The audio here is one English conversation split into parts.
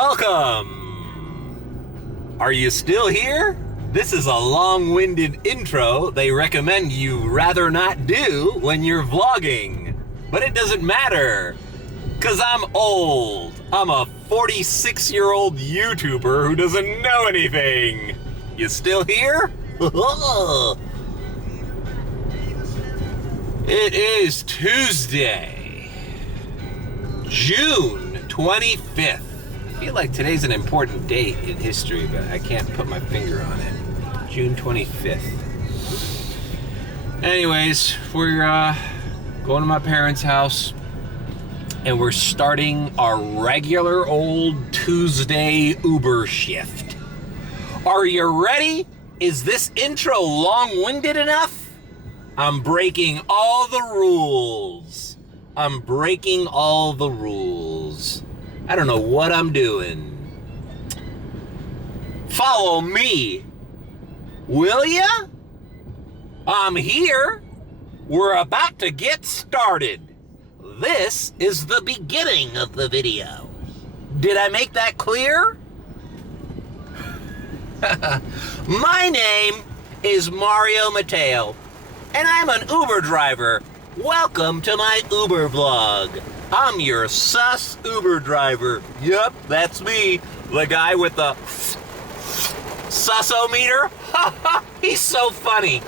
Welcome! Are you still here? This is a long-winded intro they recommend you rather not do when you're vlogging. But it doesn't matter, because I'm old. I'm a 46-year-old YouTuber who doesn't know anything. You still here? It is Tuesday, June 25th. I feel like today's an important date in history, but I can't put my finger on it. June 25th. Anyways, we're going to my parents' house, and we're starting our regular old Tuesday Uber shift. Are you ready? Is this intro long-winded enough? I'm breaking all the rules. I'm breaking all the rules. I don't know what I'm doing. Follow me, will ya? I'm here. We're about to get started. This is the beginning of the video. Did I make that clear? My name is Mario Mateo, and I'm an Uber driver. Welcome to my Uber vlog. I'm your sus Uber driver. Yep, that's me. The guy with the sus-o-meter. He's so funny.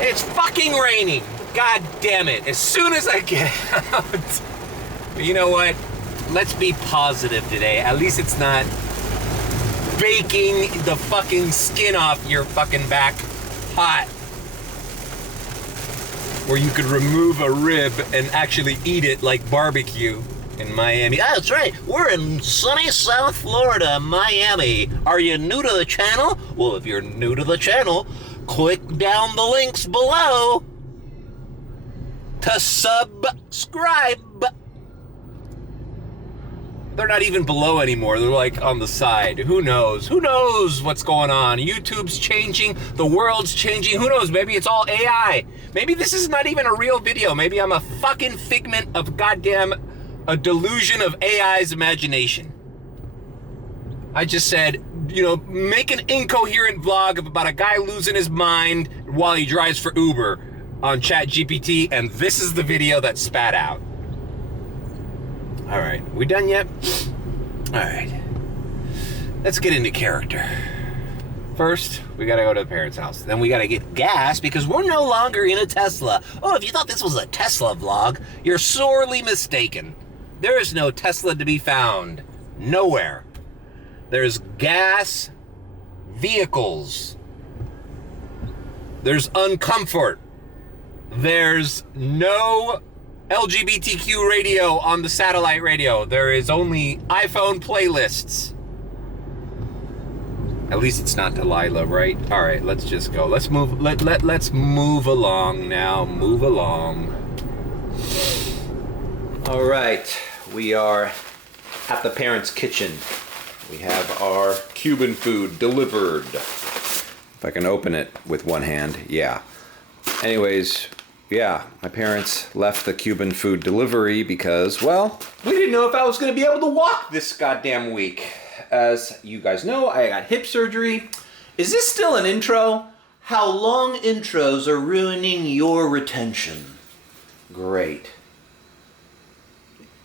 It's fucking raining. God damn it. As soon as I get out. You know what? Let's be positive today. At least it's not baking the fucking skin off your fucking back hot. Where you could remove a rib and actually eat it like barbecue in Miami. Oh, that's right. We're in sunny South Florida, Miami. Are you new to the channel? Well, if you're new to the channel, click down the links below to subscribe. They're not even below anymore. They're like on the side. Who knows? Who knows what's going on? YouTube's changing. The world's changing. Who knows? Maybe it's all AI. Maybe this is not even a real video. Maybe I'm a fucking figment of a delusion of AI's imagination. I just said, make an incoherent vlog about a guy losing his mind while he drives for Uber on ChatGPT, and this is the video that spat out. All right, we done yet? All right, let's get into character. First, we gotta go to the parents' house. Then we gotta get gas because we're no longer in a Tesla. Oh, if you thought this was a Tesla vlog, you're sorely mistaken. There is no Tesla to be found. Nowhere. There's gas vehicles. There's uncomfort. There's no LGBTQ radio on the satellite radio. There is only iPhone playlists. At least it's not Delilah, right? All right, let's just go. Let's move. Let's move along now. Move along. All right, we are at the parents' kitchen. We have our Cuban food delivered. If I can open it with one hand, yeah. Anyways. Yeah, my parents left the Cuban food delivery because, well, we didn't know if I was going to be able to walk this goddamn week. As you guys know, I got hip surgery. Is this still an intro? How long intros are ruining your retention? Great.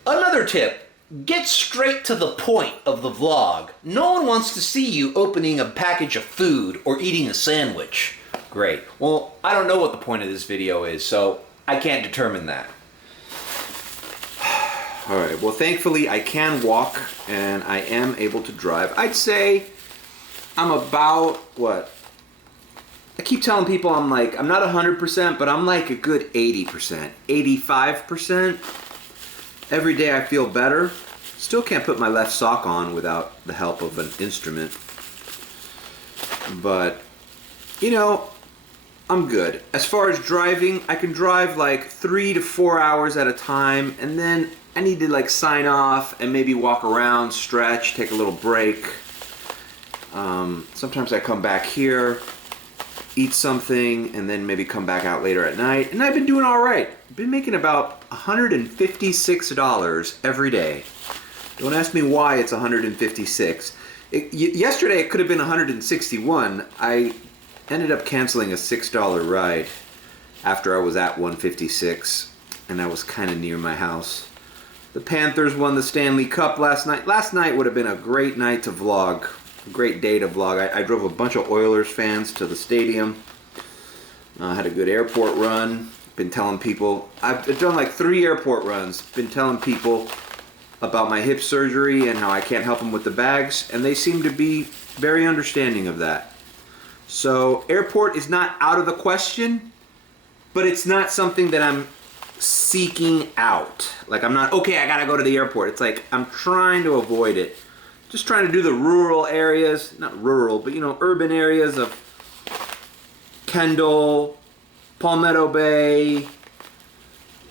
Another tip. Get straight to the point of the vlog. No one wants to see you opening a package of food or eating a sandwich. Great. Well, I don't know what the point of this video is, so I can't determine that. All right, well, thankfully I can walk and I am able to drive. I'd say I'm about, what? I keep telling people I'm not 100%, but I'm like a good 80%, 85%. Every day I feel better. Still can't put my left sock on without the help of an instrument. But, I'm good. As far as driving, I can drive like 3 to 4 hours at a time, and then I need to sign off and maybe walk around, stretch, take a little break. Sometimes I come back here, eat something, and then maybe come back out later at night, and I've been doing all right. I've been making about $156 every day. Don't ask me why it's 156. Yesterday it could have been 161. I ended up canceling a $6 ride after I was at 156, and I was kind of near my house. The Panthers won the Stanley Cup last night. Last night would have been a great night to vlog, a great day to vlog. I drove a bunch of Oilers fans to the stadium. Had a good airport run. Been telling people, I've done like 3 airport runs. Been telling people about my hip surgery and how I can't help them with the bags, and they seem to be very understanding of that. So airport is not out of the question, but it's not something that I'm seeking out. Like I'm not, okay, I gotta go to the airport. It's like I'm trying to avoid it. Just trying to do the rural areas, not rural, but urban areas of Kendall, Palmetto Bay.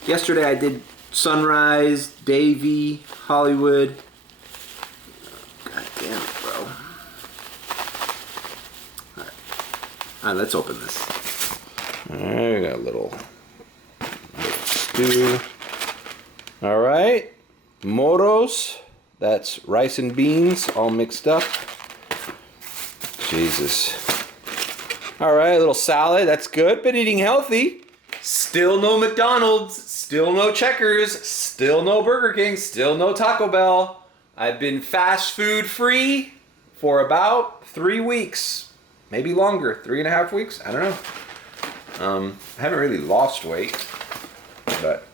Yesterday I did Sunrise, Davie, Hollywood. God damn it, bro. Alright, let's open this. Alright, we got a little stew. Alright, moros. That's rice and beans all mixed up. Jesus. Alright, a little salad. That's good. Been eating healthy. Still no McDonald's. Still no Checkers. Still no Burger King. Still no Taco Bell. I've been fast food free for about 3 weeks. Maybe longer. 3.5 weeks? I don't know. I haven't really lost weight. But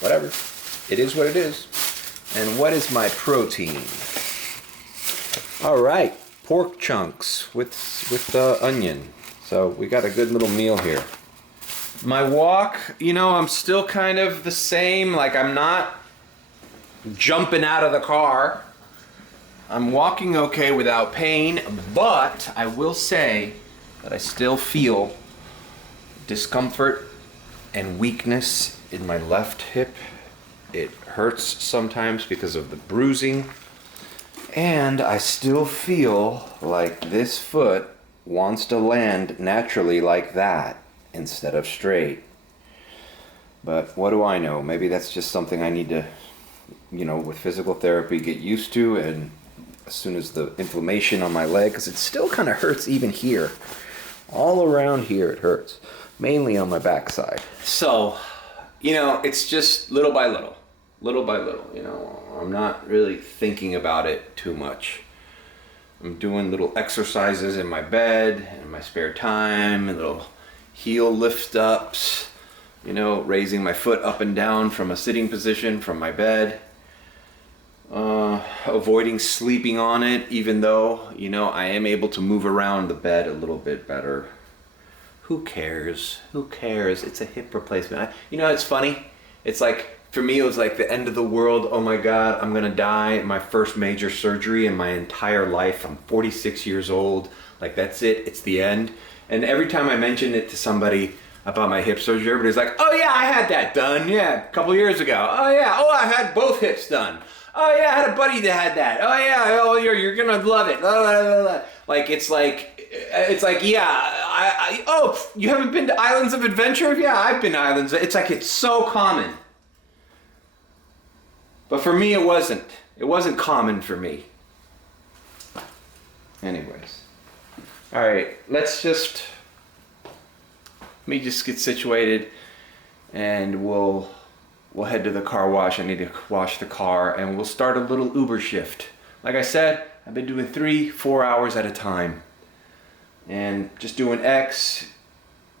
whatever. It is what it is. And what is my protein? Alright. Pork chunks with onion. So we got a good little meal here. My walk, I'm still kind of the same. Like I'm not jumping out of the car. I'm walking okay without pain, but I will say that I still feel discomfort and weakness in my left hip. It hurts sometimes because of the bruising. And I still feel like this foot wants to land naturally like that instead of straight. But what do I know? Maybe that's just something I need to, with physical therapy get used to, and as soon as the inflammation on my leg, because it still kind of hurts even here. All around here it hurts. Mainly on my backside. So, it's just little by little. Little by little, I'm not really thinking about it too much. I'm doing little exercises in my bed, in my spare time, and little heel lift ups, raising my foot up and down from a sitting position from my bed. Avoiding sleeping on it, even though, I am able to move around the bed a little bit better. Who cares? Who cares? It's a hip replacement. It's funny. It's like, for me, it was like the end of the world. Oh my God, I'm gonna die. My first major surgery in my entire life. I'm 46 years old. Like, that's it. It's the end. And every time I mention it to somebody about my hip surgery, everybody's like, oh yeah, I had that done. Yeah, a couple years ago. Oh yeah, I had both hips done. Oh yeah, I had a buddy that had that. Oh yeah, oh you're gonna love it. Like, it's like, yeah, oh, you haven't been to Islands of Adventure? Yeah, I've been to Islands. It's like, it's so common. But for me, it wasn't. It wasn't common for me. Anyways. All right, let me just get situated, and we'll head to the car wash. I need to wash the car, and we'll start a little Uber shift. Like I said, I've been doing 3-4 hours at a time. And just doing X,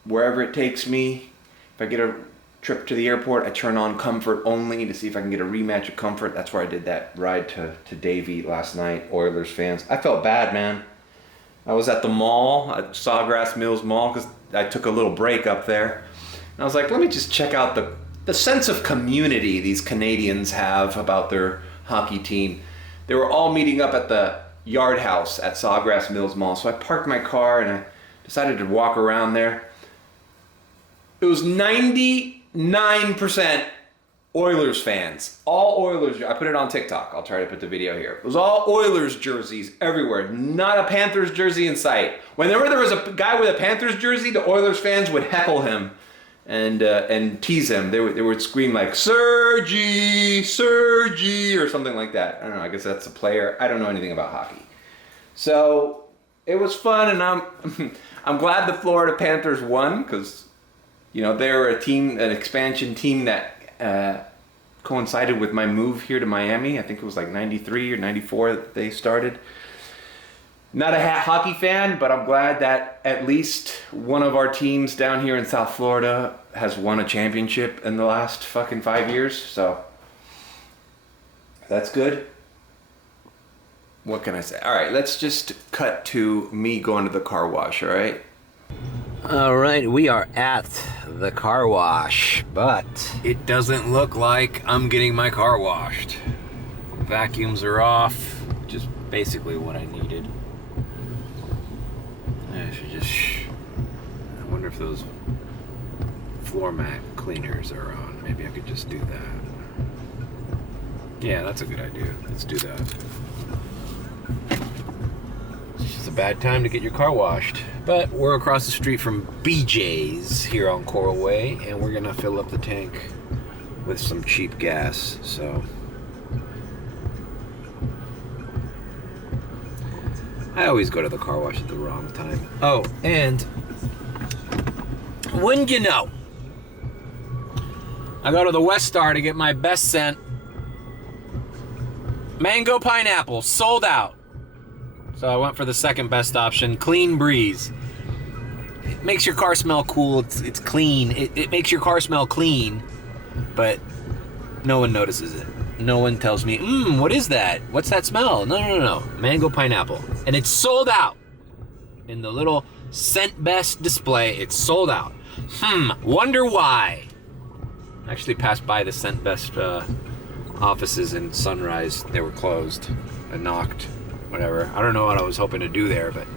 wherever it takes me. If I get a trip to the airport, I turn on comfort only to see if I can get a rematch of comfort. That's where I did that ride to Davie last night, Oilers fans. I felt bad, man. I was at the mall, at Sawgrass Mills Mall, because I took a little break up there. And I was like, let me just check out the sense of community these Canadians have about their hockey team. They were all meeting up at the Yard House at Sawgrass Mills Mall. So I parked my car and I decided to walk around there. It was 99% Oilers fans. All Oilers. I put it on TikTok. I'll try to put the video here. It was all Oilers jerseys everywhere. Not a Panthers jersey in sight. Whenever there was a guy with a Panthers jersey, the Oilers fans would heckle him and tease him. They would scream like Sergi, Sergi, or something like that. I don't know. I guess that's a player. I don't know anything about hockey. So it was fun, and I'm glad the Florida Panthers won because they were an expansion team that coincided with my move here to Miami. I think it was like 93 or 94 that they started. Not a hockey fan, but I'm glad that at least one of our teams down here in South Florida has won a championship in the last fucking 5 years. So that's good. What can I say? All right, let's just cut to me going to the car wash, all right? All right, we are at the car wash, but it doesn't look like I'm getting my car washed. Vacuums are off, which is basically what I needed. I should I wonder if those floor mat cleaners are on. Maybe I could just do that. Yeah, that's a good idea. Let's do that. It's just a bad time to get your car washed. But we're across the street from BJ's here on Coral Way, and we're gonna fill up the tank with some cheap gas, so. I always go to the car wash at the wrong time. Oh, and wouldn't you know, I go to the West Star to get my best scent mango pineapple, sold out. So I went for the second best option, Clean Breeze. It makes your car smell cool. It's clean. It makes your car smell clean, but no one notices it. No one tells me, what is that? What's that smell? No. Mango pineapple. And it's sold out. In the little Scent Best display, it's sold out. Wonder why. I actually passed by the Scent Best offices in Sunrise. They were closed. I knocked, whatever. I don't know what I was hoping to do there, but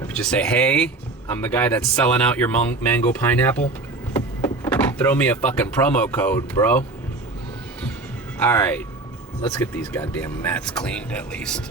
I could just say, hey, I'm the guy that's selling out your mango pineapple. Throw me a fucking promo code, bro. Alright, let's get these goddamn mats cleaned at least.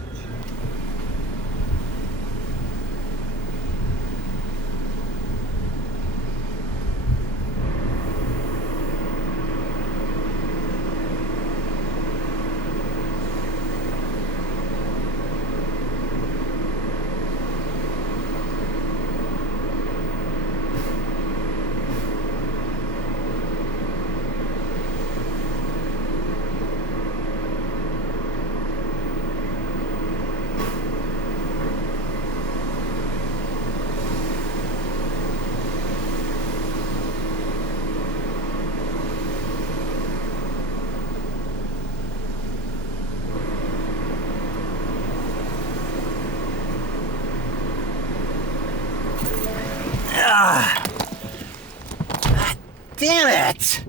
Damn it!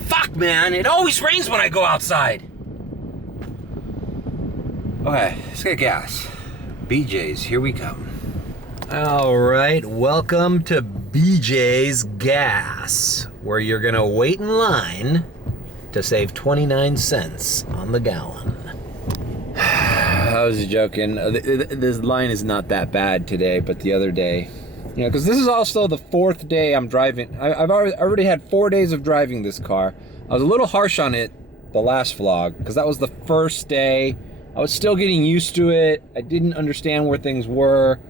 Fuck, man, it always rains when I go outside. Okay, let's get gas. BJ's, here we come. All right, welcome to BJ's Gas, where you're gonna wait in line to save 29 cents on the gallon. I was joking. This line is not that bad today, but the other day, because this is also the fourth day I'm driving. I've already had 4 days of driving this car. I was a little harsh on it the last vlog because that was the first day. I was still getting used to it. I didn't understand where things were.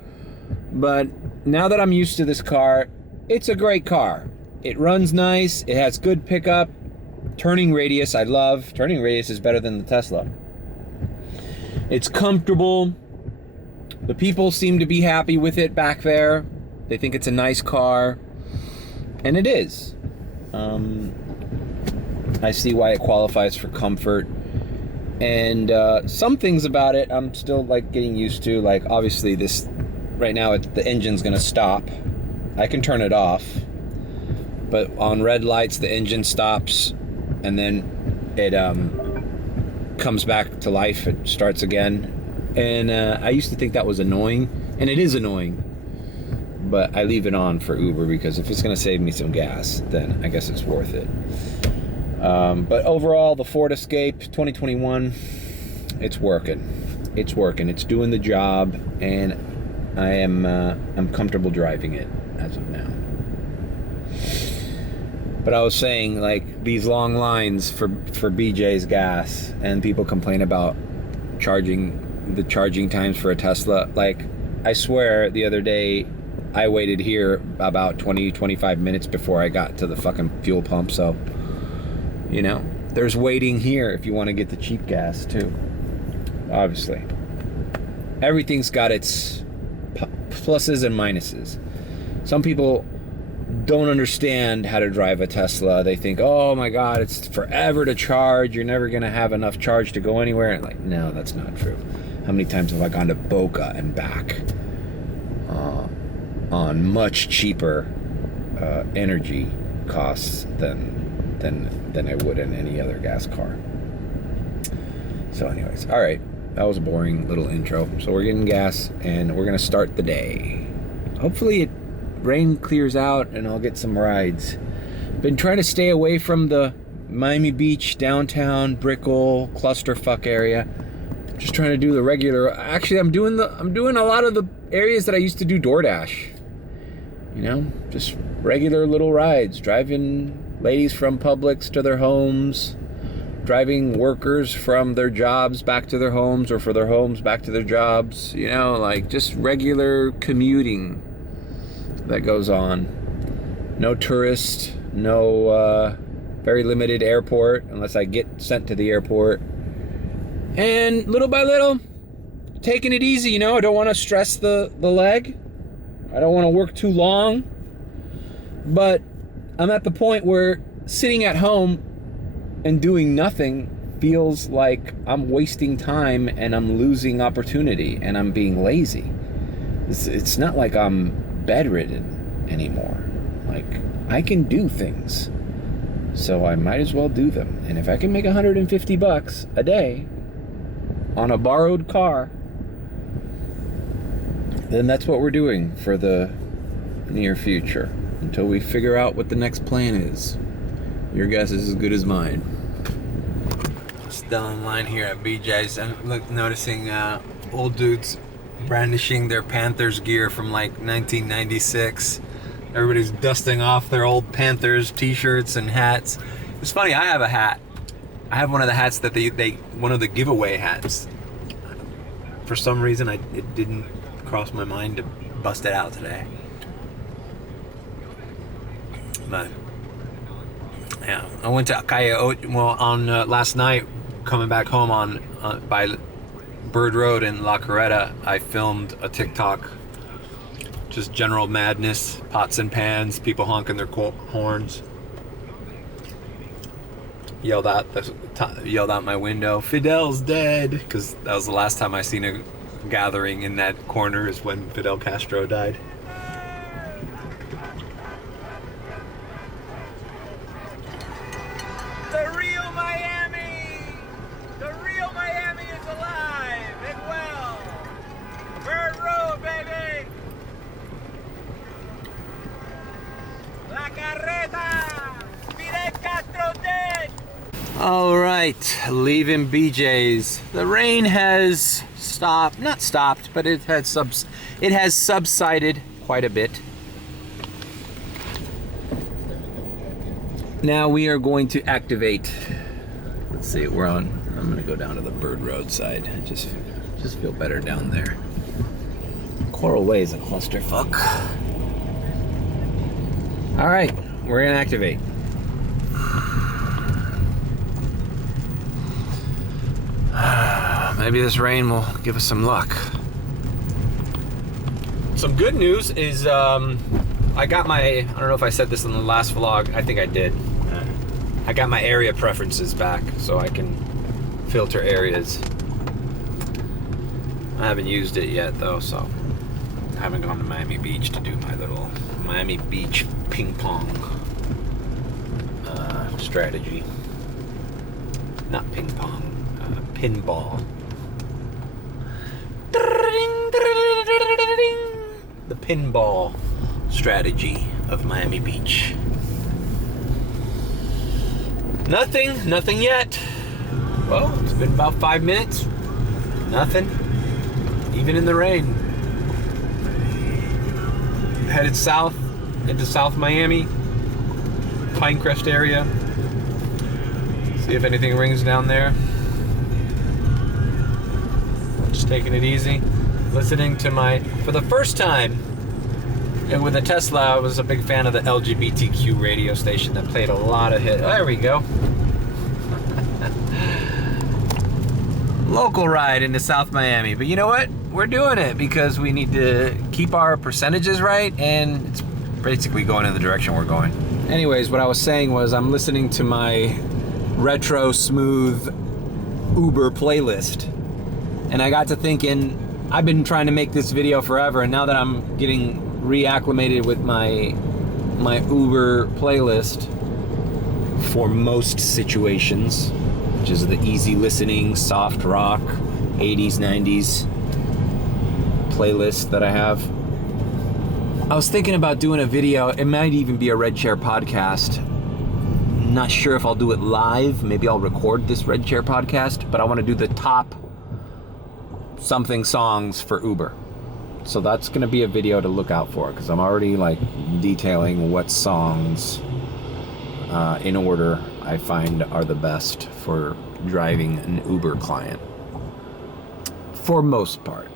But now that I'm used to this car, it's a great car. It runs nice. It has good pickup. Turning radius, I love. Turning radius is better than the Tesla. It's comfortable. The people seem to be happy with it back there. They think it's a nice car. And it is. I see why it qualifies for comfort. And some things about it I'm still getting used to. Like obviously this, right now the engine's gonna stop. I can turn it off. But on red lights the engine stops and then it comes back to life. It starts again. And I used to think that was annoying. And it is annoying. But I leave it on for Uber because if it's gonna save me some gas, then I guess it's worth it. But overall, the Ford Escape 2021, it's working. It's working. It's doing the job, and I'm comfortable driving it as of now. But I was saying, like, these long lines for BJ's gas, and people complain about the charging times for a Tesla. Like, I swear the other day I waited here about 20-25 minutes before I got to the fucking fuel pump. So, you know, there's waiting here if you want to get the cheap gas too. Obviously, everything's got its pluses and minuses. Some people don't understand how to drive a Tesla. They think, oh my God, it's forever to charge. You're never going to have enough charge to go anywhere. And like, no, that's not true. How many times have I gone to Boca and back on much cheaper energy costs than I would in any other gas car. So anyways, all right. That was a boring little intro. So we're getting gas and we're going to start the day. Hopefully rain clears out and I'll get some rides. Been trying to stay away from the Miami Beach, downtown, Brickell, clusterfuck area. Just trying to do the regular. Actually, I'm doing a lot of the areas that I used to do DoorDash. You know, just regular little rides, driving ladies from Publix to their homes, driving workers from their jobs back to their homes or for their homes back to their jobs. You know, like just regular commuting that goes on. No tourist, no very limited airport unless I get sent to the airport. And little by little, taking it easy, you know. I don't want to stress the leg. I don't want to work too long. But I'm at the point where sitting at home and doing nothing feels like I'm wasting time and I'm losing opportunity and I'm being lazy. It's not like I'm bedridden anymore. Like, I can do things, so I might as well do them. And if I can make $150 a day on a borrowed car, then that's what we're doing for the near future until we figure out what the next plan is. Your guess is as good as mine. Still in line here at BJ's. I'm noticing old dudes brandishing their Panthers gear from like 1996. Everybody's dusting off their old Panthers t-shirts and hats. It's funny, I have a hat. I have one of the hats that one of the giveaway hats. For some reason, it didn't cross my mind to bust it out today. But yeah, I went to Calle on last night, coming back home on by Bird Road in La Coretta. I filmed a TikTok, just general madness, pots and pans, people honking their horns. Yelled out my window, Fidel's dead, because that was the last time I seen a gathering in that corner, is when Fidel Castro died. The real Miami is alive and well. Bird Road, baby. La Carreta. Fidel Castro dead. All right, leaving BJ's. The rain has not stopped, but it has subsided quite a bit. Now we are going to activate. Let's see, I'm gonna go down to the Bird Road side. I just feel better down there. Coral Way is a clusterfuck. All right, we're gonna activate. Maybe this rain will give us some luck. Some good news is I got I don't know if I said this in the last vlog, I think I did. I got my area preferences back, so I can filter areas. I haven't used it yet though, so I haven't gone to Miami Beach to do my little Miami Beach ping pong strategy. Not ping pong, pinball. The pinball strategy of Miami Beach. Nothing yet. Well, it's been about 5 minutes. Nothing. Even in the rain. Headed south into South Miami. Pinecrest area. See if anything rings down there. Just taking it easy. Listening to for the first time, with a Tesla, I was a big fan of the LGBTQ radio station that played a lot of hits. Oh, there we go. Local ride into South Miami. But you know what? We're doing it because we need to keep our percentages right, and it's basically going in the direction we're going. Anyways, what I was saying was I'm listening to my retro smooth Uber playlist, and I got to thinking, I've been trying to make this video forever, and now that I'm getting reacclimated with my Uber playlist for most situations, which is the easy listening, soft rock, 80s, 90s playlist that I have. I was thinking about doing a video. It might even be a Red Chair podcast. Not sure if I'll do it live. Maybe I'll record this Red Chair podcast, but I want to do the top something songs for Uber. So that's going to be a video to look out for, because I'm already like detailing what songs in order I find are the best for driving an Uber client. For most part.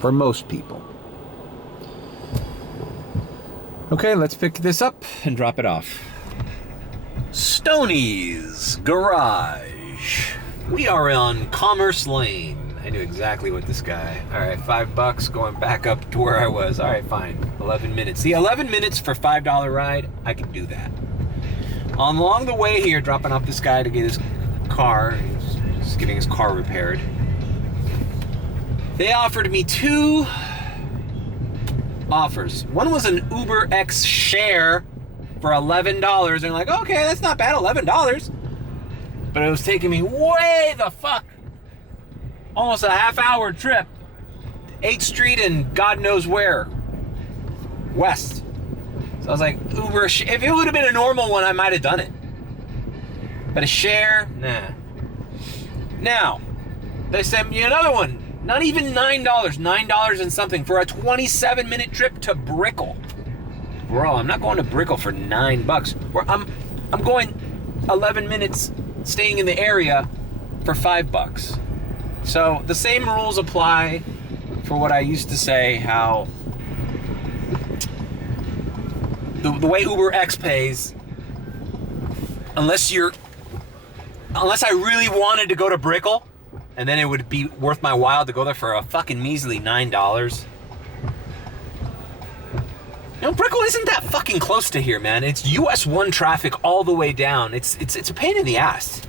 For most people. Okay, let's pick this up and drop it off. Stoney's Garage. We are on Commerce Lane. I knew exactly what this guy. All right, $5 going back up to where I was. All right, fine. 11 minutes. See, 11 minutes for $5 ride, I can do that. Along the way here, dropping off this guy to get his car. He's getting his car repaired. They offered me 2 offers. One was an Uber X share for $11. And I'm like, okay, that's not bad, $11. But it was taking me way the fuck, almost a half-hour trip, 8th Street and God knows where, west. So I was like, Uber, if it would have been a normal one, I might have done it. But a share, nah. Now, they sent me another one. Not even $9, $9 and something for a 27-minute trip to Brickell. Bro, I'm not going to Brickell for $9. I'm going 11 minutes staying in the area for $5. So the same rules apply for what I used to say, how the way Uber X pays, unless I really wanted to go to Brickell, and then it would be worth my while to go there for a fucking measly $9. You know, Brickell isn't that fucking close to here, man. It's US 1 traffic all the way down. It's a pain in the ass.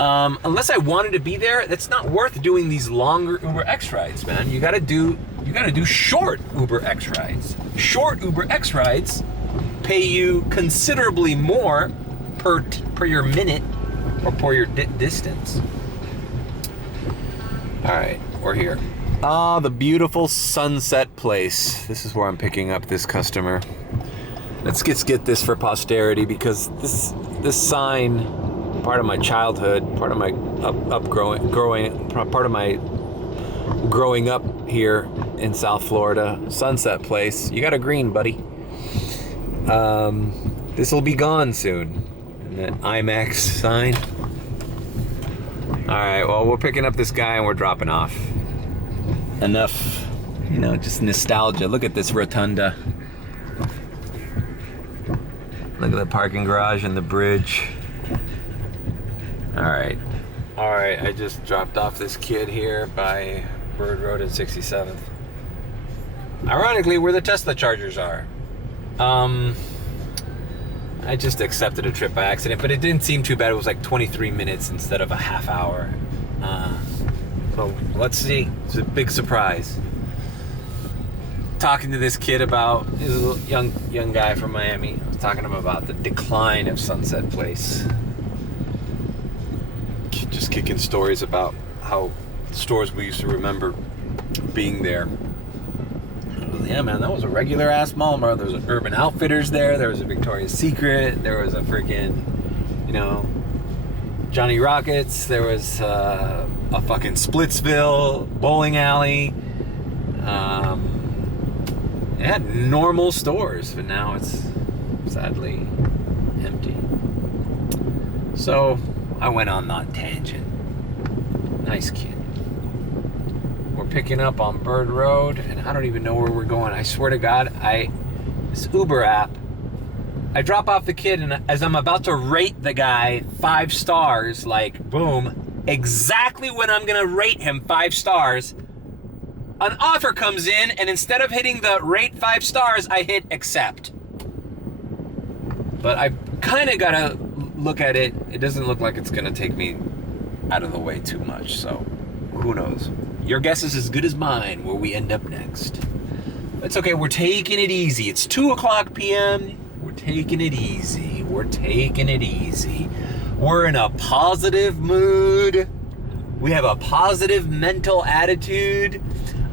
Unless I wanted to be there, that's not worth doing these longer Uber X rides, man. You gotta do short Uber X rides. Short Uber X rides pay you considerably more per your minute or per your distance. All right, we're here. Ah, the beautiful Sunset Place. This is where I'm picking up this customer. Let's get this for posterity, because this sign, part of my childhood, part of my growing up here in South Florida, Sunset Place. You got a green, buddy. This will be gone soon. And that IMAX sign. All right, well, we're picking up this guy and we're dropping off. Enough, just nostalgia. Look at this rotunda. Look at the parking garage and the bridge. All right, I just dropped off this kid here by Bird Road and 67th. Ironically, where the Tesla chargers are. I just accepted a trip by accident, but it didn't seem too bad. It was like 23 minutes instead of a half hour. So let's see. It's a big surprise. Talking to this kid about, he's a young guy from Miami. I was talking to him about the decline of Sunset Place. Just kicking stories about how stores we used to remember being there. Yeah, man, that was a regular ass mall, bro. There was an Urban Outfitters there. There was a Victoria's Secret. There was a freaking, Johnny Rockets. There was a fucking Splitsville bowling alley. It had normal stores, but now it's sadly empty. So I went on that tangent. Nice kid. We're picking up on Bird Road, and I don't even know where we're going. I swear to God, this Uber app, I drop off the kid, and as I'm about to rate the guy 5 stars, like, boom, exactly when I'm gonna rate him 5 stars, an offer comes in, and instead of hitting the rate 5 stars, I hit accept. But I kind of gotta look at it. It doesn't look like it's gonna take me out of the way too much, so who knows? Your guess is as good as mine where we end up next. It's okay, we're taking it easy. It's 2:00 p.m. We're taking it easy. We're taking it easy. We're in a positive mood. We have a positive mental attitude.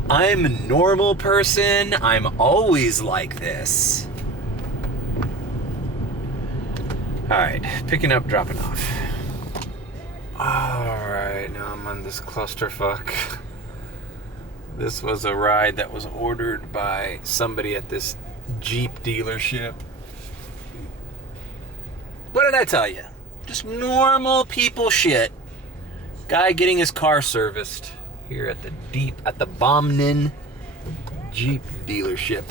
I'm a normal person. I'm always like this. All right, picking up, dropping off. All right, now I'm on this clusterfuck. This was a ride that was ordered by somebody at this Jeep dealership. What did I tell you? Just normal people shit. Guy getting his car serviced here at the Bomnin Jeep dealership.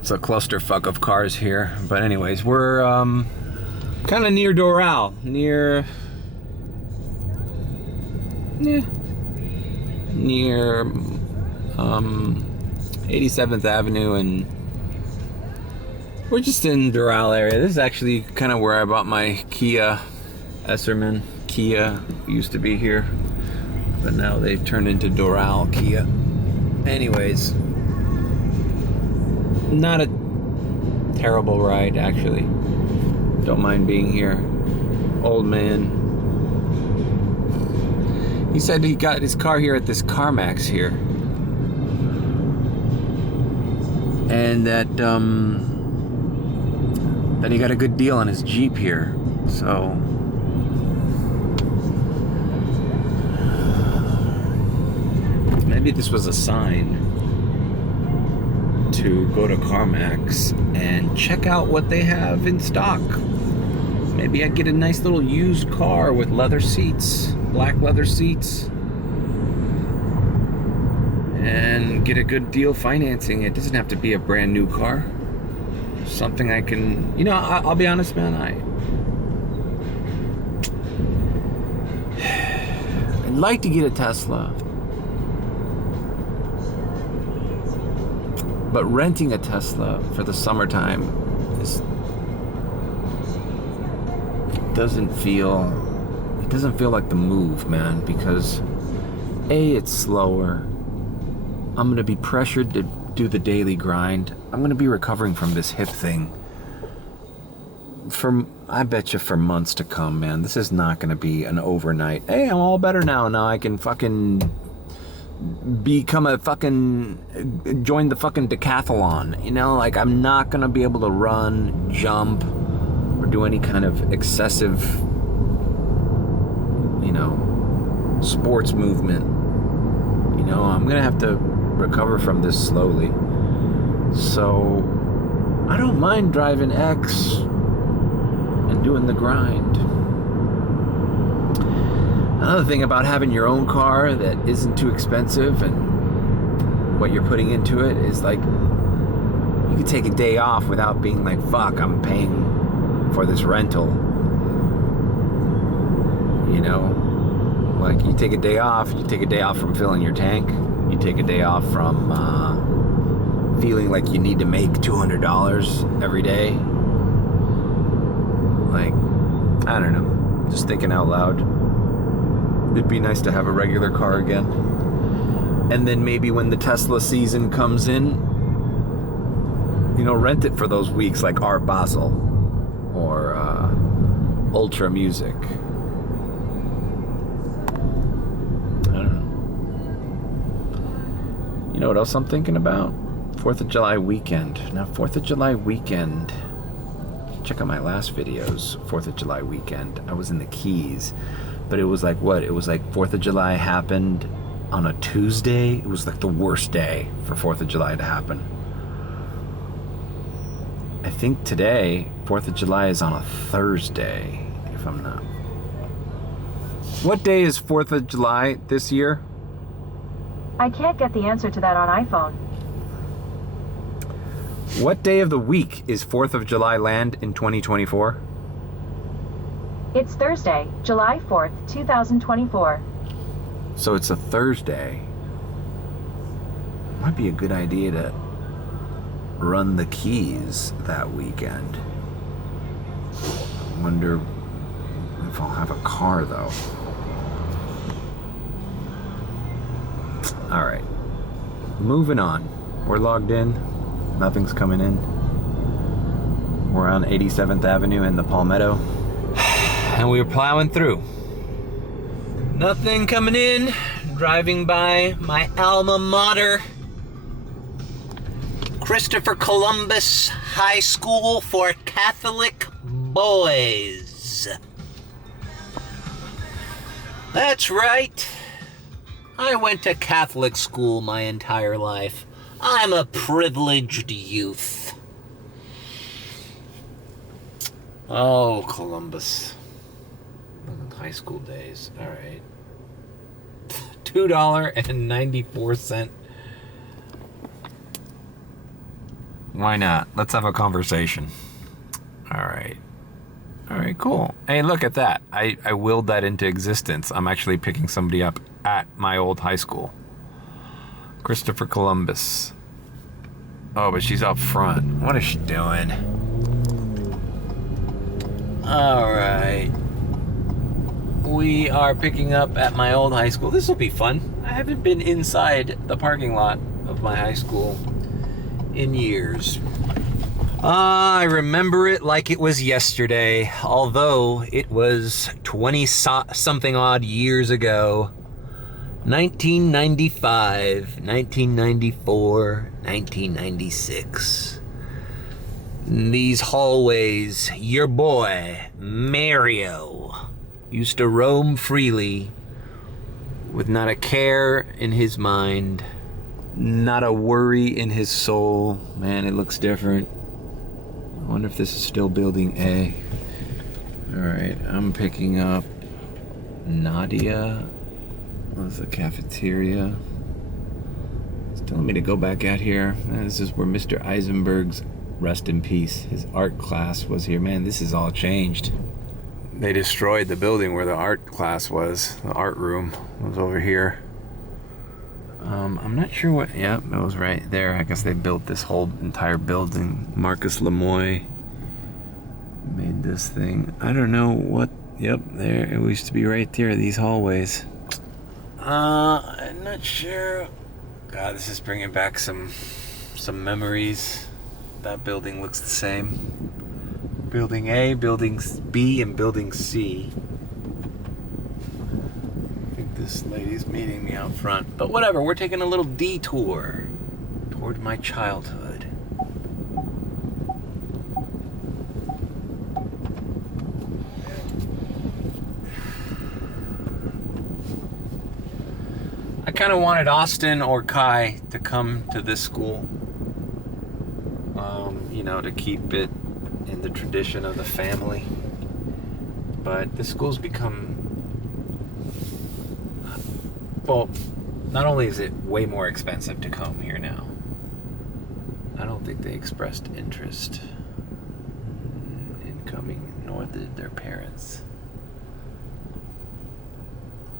It's a clusterfuck of cars here, but anyways, we're kind of near Doral, near 87th Avenue, and we're just in Doral area. This is actually kind of where I bought my Kia Esserman. Kia used to be here, but now they've turned into Doral Kia. Anyways, not a terrible ride, actually. Don't mind being here. Old man. He said he got his car here at this CarMax here. And that he got a good deal on his Jeep here. So maybe this was a sign to go to CarMax and check out what they have in stock. Maybe I'd get a nice little used car with leather seats, black leather seats, and get a good deal financing. It doesn't have to be a brand new car. Something I can, I'll be honest, man, I'd like to get a Tesla. But renting a Tesla for the summertime doesn't feel like the move, man, because A, it's slower. I'm gonna be pressured to do the daily grind. I'm gonna be recovering from this hip thing I bet you for months to come, man. This is not gonna be an overnight, hey, I'm all better now I can fucking join the fucking decathlon, like I'm not gonna be able to run, jump, or do any kind of excessive, sports movement. I'm gonna have to recover from this slowly. So I don't mind driving X and doing the grind. Another thing about having your own car that isn't too expensive and what you're putting into it is like you can take a day off without being like, fuck, I'm paying for this rental. Like you take a day off from filling your tank. You take a day off from feeling like you need to make $200 every day. Like, I don't know, just thinking out loud. It'd be nice to have a regular car again. And then maybe when the Tesla season comes in, rent it for those weeks like Art Basel or Ultra Music. I don't know. You know what else I'm thinking about? 4th of July weekend. Now, 4th of July weekend, check out my last videos. 4th of July weekend, I was in the Keys. But it was like what? It was like 4th of July happened on a Tuesday. It was like the worst day for 4th of July to happen. I think today, 4th of July, is on a Thursday, if I'm not. What day is 4th of July this year? I can't get the answer to that on iPhone. What day of the week is 4th of July land in 2024? It's Thursday, July 4th, 2024. So it's a Thursday. Might be a good idea to run the keys that weekend. I wonder if I'll have a car though. All right, moving on. We're logged in. Nothing's coming in. We're on 87th Avenue in the Palmetto. And we were plowing through. Nothing coming in. Driving by my alma mater. Christopher Columbus High School for Catholic Boys. That's right. I went to Catholic school my entire life. I'm a privileged youth. Oh, Columbus. High school days. All right. $2.94. Why not? Let's have a conversation. All right. All right, cool. Hey, look at that. I willed that into existence. I'm actually picking somebody up at my old high school. Christopher Columbus. Oh, but she's up front. What is she doing? All right. We are picking up at my old high school. This will be fun. I haven't been inside the parking lot of my high school in years. I remember it like it was yesterday, although it was 20-something odd years ago. 1995, 1994, 1996. These hallways, your boy, Mario, used to roam freely with not a care in his mind, not a worry in his soul. Man, it looks different. I wonder if this is still building A. All right, I'm picking up Nadia. That's the cafeteria. It's telling me to go back out here. This is where Mr. Eisenberg's, rest in peace, his art class was here. Man, this is all changed. They destroyed the building where the art class was. The art room was over here. I'm not sure what... Yeah, it was right there. I guess they built this whole entire building. Marcus Lemoy made this thing. I don't know what... Yep, there. It used to be right there, these hallways. I'm not sure. God, this is bringing back some memories. That building looks the same. Building A, Building B, and Building C. I think this lady's meeting me out front. But whatever, we're taking a little detour toward my childhood. I kind of wanted Austin or Kai to come to this school. To keep it in the tradition of the family. But the school's become... Well, not only is it way more expensive to come here now, I don't think they expressed interest in coming, nor did their parents.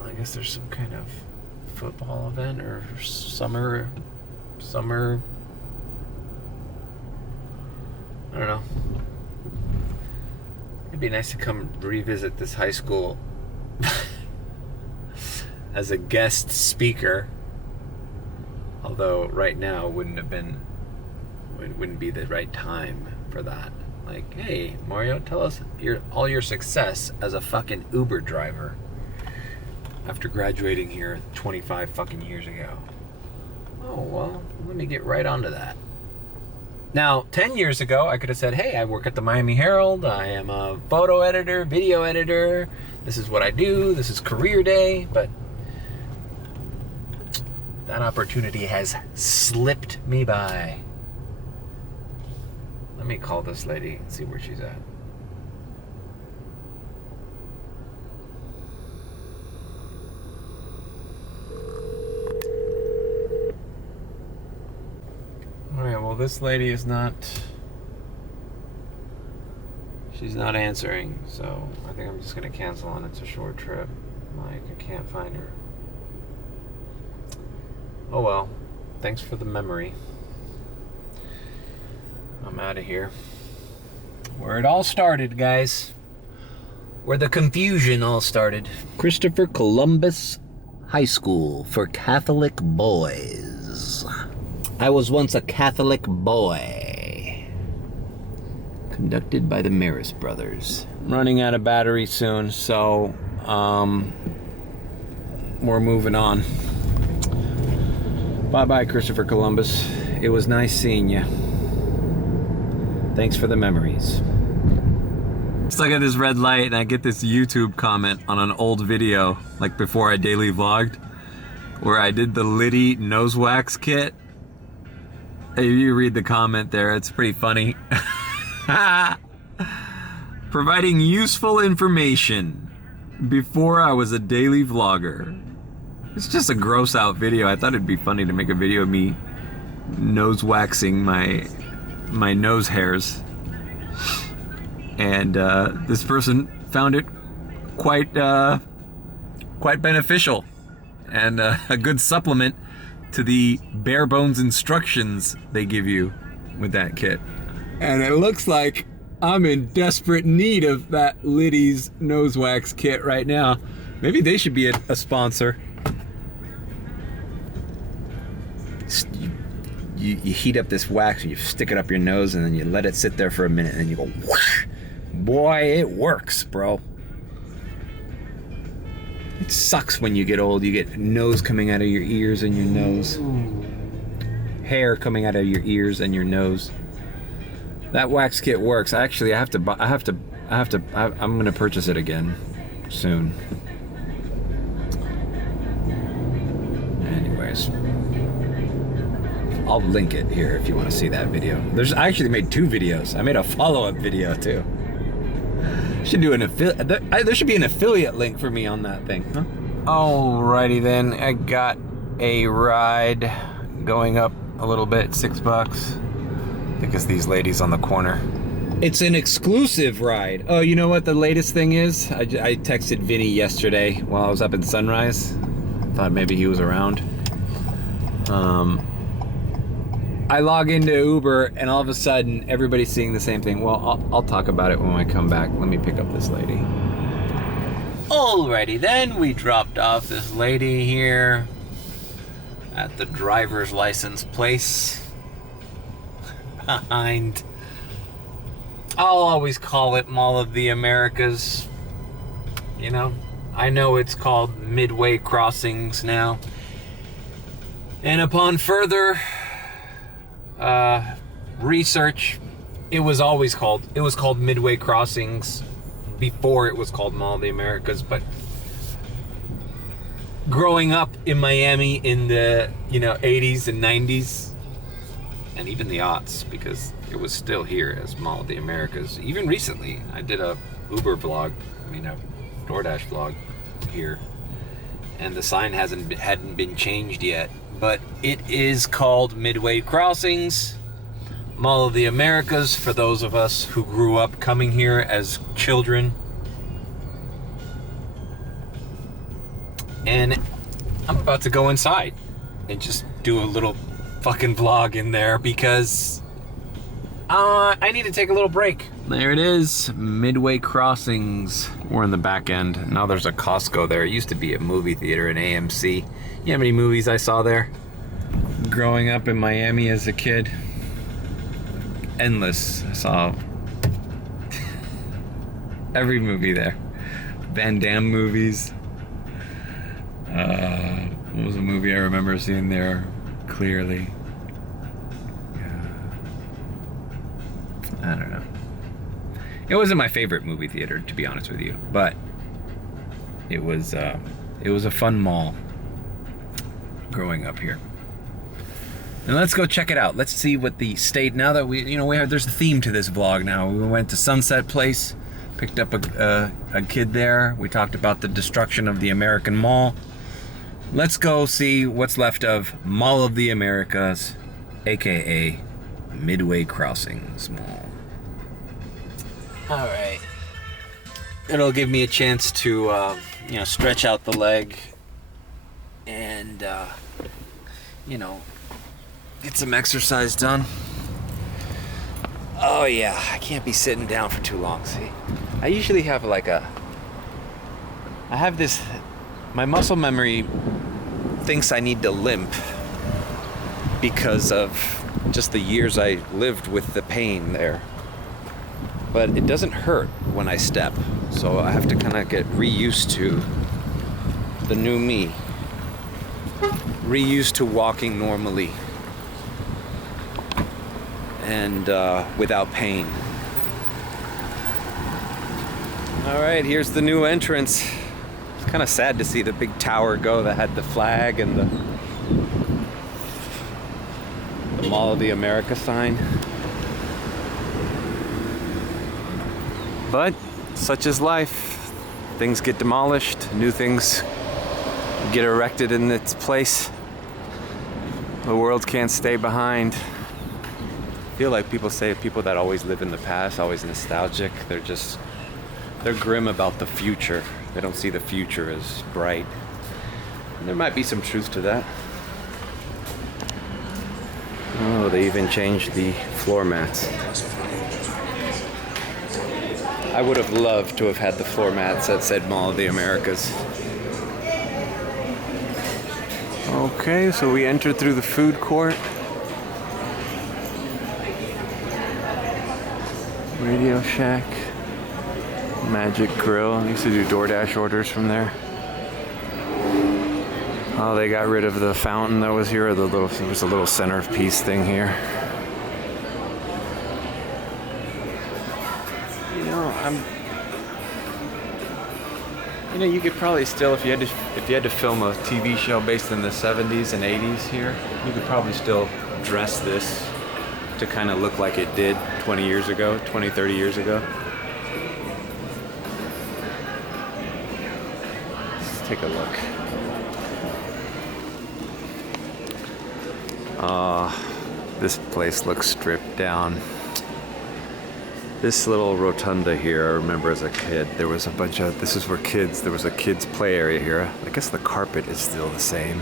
I guess there's some kind of football event or summer I don't know. It'd be nice to come revisit this high school as a guest speaker. Although right now wouldn't be the right time for that. Like, hey, Mario, tell us all your success as a fucking Uber driver after graduating here 25 fucking years ago. Oh, well, let me get right onto that. Now, 10 years ago, I could have said, hey, I work at the Miami Herald. I am a photo editor, video editor. This is what I do. This is career day. But that opportunity has slipped me by. Let me call this lady and see where she's at. Alright, well this lady is not... She's not answering, so I think I'm just gonna cancel on It's a Short Trip. Like, I can't find her. Oh well. Thanks for the memory. I'm out of here. Where it all started, guys. Where the confusion all started. Christopher Columbus High School for Catholic Boys. I was once a Catholic boy. Conducted by the Maris brothers. I'm running out of battery soon, so we're moving on. Bye-bye, Christopher Columbus. It was nice seeing you. Thanks for the memories. Stuck at this red light and I get this YouTube comment on an old video, like before I daily vlogged, where I did the Liddy nose wax kit. If you read the comment there, it's pretty funny. Providing useful information before I was a daily vlogger. It's just a gross out video. I thought it'd be funny to make a video of me nose waxing my nose hairs. And this person found it quite beneficial and a good supplement to the bare bones instructions they give you with that kit. And it looks like I'm in desperate need of that Liddy's nose wax kit right now. Maybe they should be a sponsor. You heat up this wax and you stick it up your nose and then you let it sit there for a minute and then you go whoosh. Boy, it works, bro. It sucks when you get old. You get nose coming out of your ears and your nose. Hair coming out of your ears and your nose. That wax kit works. Actually, I'm gonna purchase it again soon. Anyways, I'll link it here if you want to see that video. I actually made 2 videos. I made a follow-up video too. Should do an affiliate. There should be an affiliate link for me on that thing, huh? Alrighty then, I got a ride going up a little bit, $6. I think it's these ladies on the corner. It's an exclusive ride. Oh, you know what the latest thing is? I texted Vinny yesterday while I was up in Sunrise. Thought maybe he was around. I log into Uber and all of a sudden everybody's seeing the same thing. Well, I'll talk about it when I come back. Let me pick up this lady. Alrighty then, we dropped off this lady here at the driver's license place behind, I'll always call it Mall of the Americas. You know, I know it's called Midway Crossings now. And upon further research, it was called Midway Crossings before it was called Mall of the Americas. But growing up in Miami in the 80s and 90s and even the aughts, because it was still here as Mall of the Americas. Even recently, I did a Uber vlog, a DoorDash vlog here, and the sign hadn't been changed yet. But it is called Midway Crossings, Mall of the Americas, for those of us who grew up coming here as children. And I'm about to go inside and just do a little fucking vlog in there because I need to take a little break. There it is, Midway Crossings. We're in the back end. Now there's a Costco there. It used to be a movie theater, an AMC. You know how many movies I saw there? Growing up in Miami as a kid. Endless. I saw every movie there. Van Damme movies. What was a movie I remember seeing there clearly? I don't know. It wasn't my favorite movie theater, to be honest with you, but it was a fun mall growing up here. And let's go check it out. Let's see what the state, now that there's a theme to this vlog now. We went to Sunset Place, picked up a kid there. We talked about the destruction of the American Mall. Let's go see what's left of Mall of the Americas, aka Midway Crossings Mall. All right. It'll give me a chance to, stretch out the leg and, get some exercise done. Oh yeah, I can't be sitting down for too long, see? I usually have my muscle memory thinks I need to limp because of just the years I lived with the pain there. But it doesn't hurt when I step, so I have to kind of get reused to the new me. Reused to walking normally and without pain. All right, here's the new entrance. It's kind of sad to see the big tower go that had the flag and the Mall of the America sign. But such is life. Things get demolished, new things get erected in its place. The world can't stay behind. I feel like people that always live in the past, always nostalgic, they're grim about the future. They don't see the future as bright. And there might be some truth to that. Oh, they even changed the floor mats. I would have loved to have had the floor mats that said Mall of the Americas. Okay, so we entered through the food court. Radio Shack. Magic Grill. I used to do DoorDash orders from there. Oh, they got rid of the fountain that was here. There was a little centerpiece thing here. You could probably still, if you had to film a TV show based in the 70s and 80s here, you could probably still dress this to kind of look like it did 20 years ago, 20, 30 years ago. Let's take a look. This place looks stripped down. This little rotunda here, I remember as a kid, there was there was a kids play area here. I guess the carpet is still the same.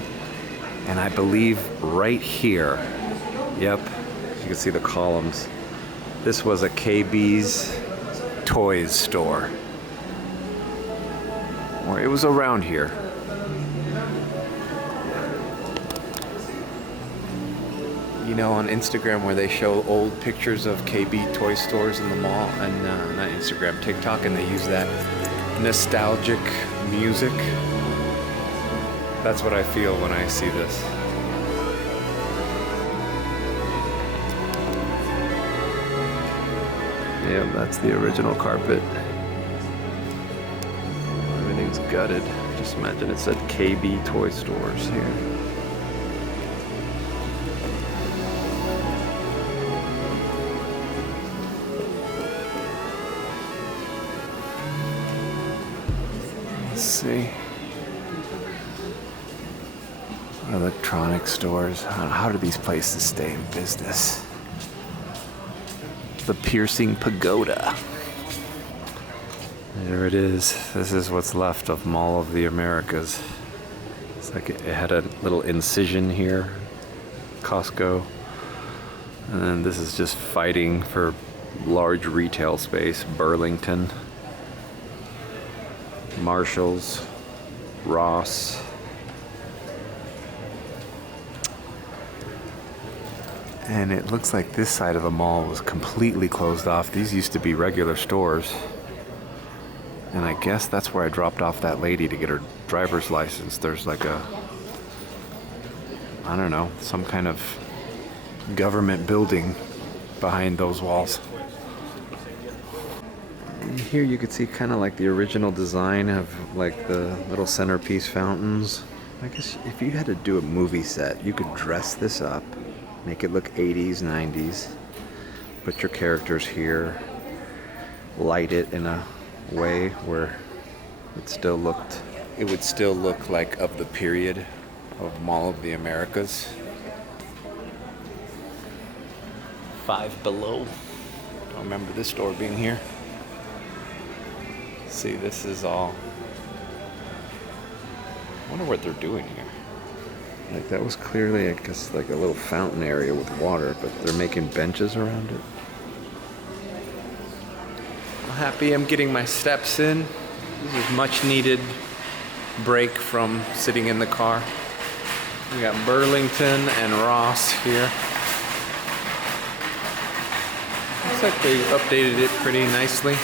And I believe right here, yep, you can see the columns. This was a KB's Toys store. Or it was around here. On Instagram where they show old pictures of KB toy stores in the mall, and not Instagram, TikTok, and they use that nostalgic music. That's what I feel when I see this. Yeah, that's the original carpet. Everything's gutted. Just imagine it said KB Toy Stores here. See, electronic stores. How do these places stay in business? The Piercing Pagoda. There it is. This is what's left of Mall of the Americas. It's like it had a little incision here. Costco. And then this is just fighting for large retail space. Burlington. Marshalls, Ross. And it looks like this side of the mall was completely closed off. These used to be regular stores. And I guess that's where I dropped off that lady to get her driver's license. There's like I don't know, some kind of government building behind those walls. Here you could see kind of like the original design of like the little centerpiece fountains. I guess if you had to do a movie set, you could dress this up Make it look 80s, 90s. Put your characters here. Light it in a way where it would still look like of the period of Mall of the Americas. Five Below. I remember this store being here. See, this is all. I wonder what they're doing here. Like that was clearly, I guess, like a little fountain area with water, but they're making benches around it. I'm happy I'm getting my steps in. This is much needed break from sitting in the car. We got Burlington and Ross here. Looks like they updated it pretty nicely.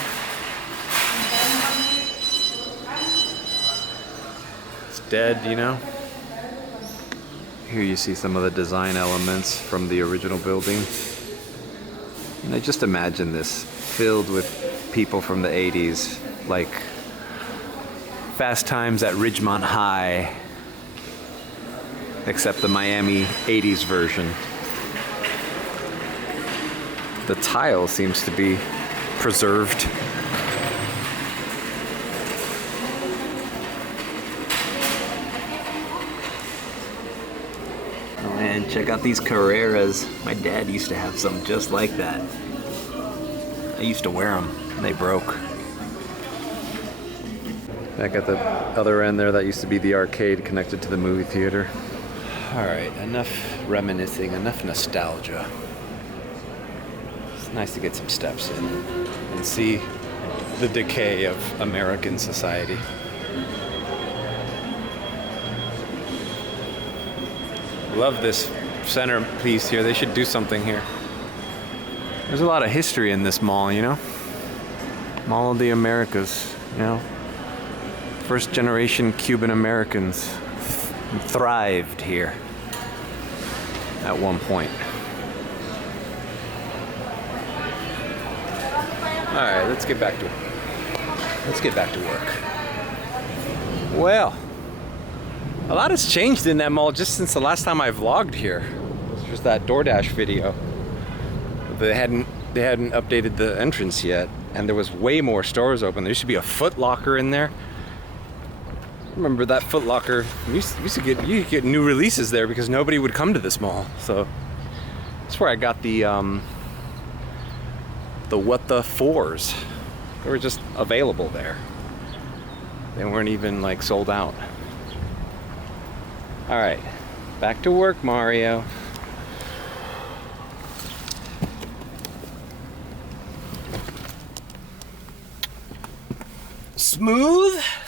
It's dead, you know. Here you see some of the design elements from the original building. And I just imagine this filled with people from the 80s, like Fast Times at Ridgemont High, except the Miami 80s version. The tile seems to be preserved. Oh man, check out these Carreras. My dad used to have some just like that. I used to wear them, and they broke. Back at the other end there, that used to be the arcade connected to the movie theater. Alright, enough reminiscing, enough nostalgia. It's nice to get some steps in and see the decay of American society. Love this centerpiece here. They should do something here. There's a lot of history in this mall, you know? Mall of the Americas, you know? First generation Cuban Americans thrived here at one point. All right, let's get back to work. Well, a lot has changed in that mall just since the last time I vlogged here. It was that DoorDash video. They hadn't updated the entrance yet, and there was way more stores open. There used to be a Foot Locker in there. Remember that Foot Locker? You could get new releases there because nobody would come to this mall. So that's where I got the What the Fours. They were just available there. They weren't even like sold out. All right, back to work, Mario.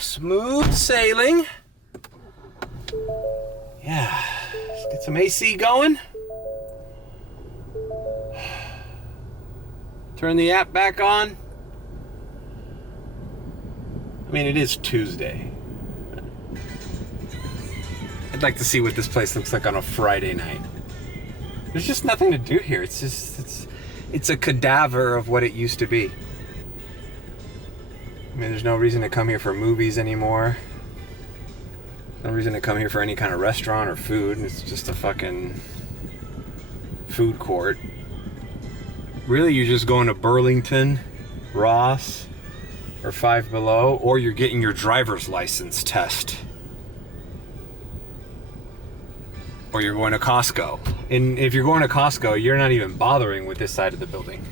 Smooth sailing. Yeah, let's get some AC going. Turn the app back on. I mean, it is Tuesday. I'd like to see what this place looks like on a Friday night. There's just nothing to do here. It's a cadaver of what it used to be. I mean, there's no reason to come here for movies anymore. No reason to come here for any kind of restaurant or food. It's just a fucking food court. Really, you're just going to Burlington, Ross, or Five Below, or you're getting your driver's license test. Or you're going to Costco. And if you're going to Costco, you're not even bothering with this side of the building.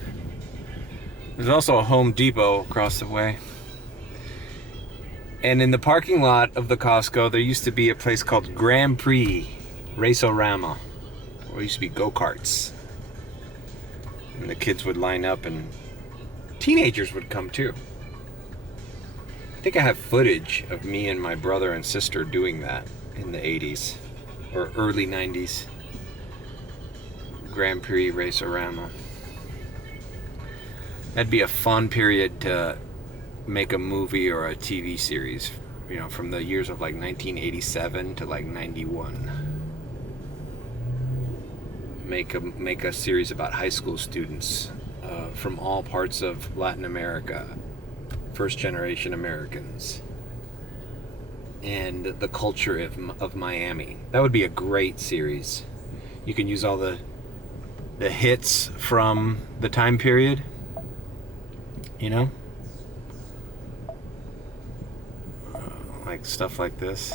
There's also a Home Depot across the way. And in the parking lot of the Costco, there used to be a place called Grand Prix Race-O-Rama, where there used to be go-karts. And the kids would line up, and teenagers would come too. I think I have footage of me and my brother and sister doing that in the 80s or early 90s. Grand Prix Race-O-Rama. That'd be a fun period to make a movie or a TV series, you know, from the years of like 1987 to like 91. Make a series about high school students from all parts of Latin America, first generation Americans, and the culture of Miami. That would be a great series. You can use all the the hits from the time period, you know? Like stuff like this.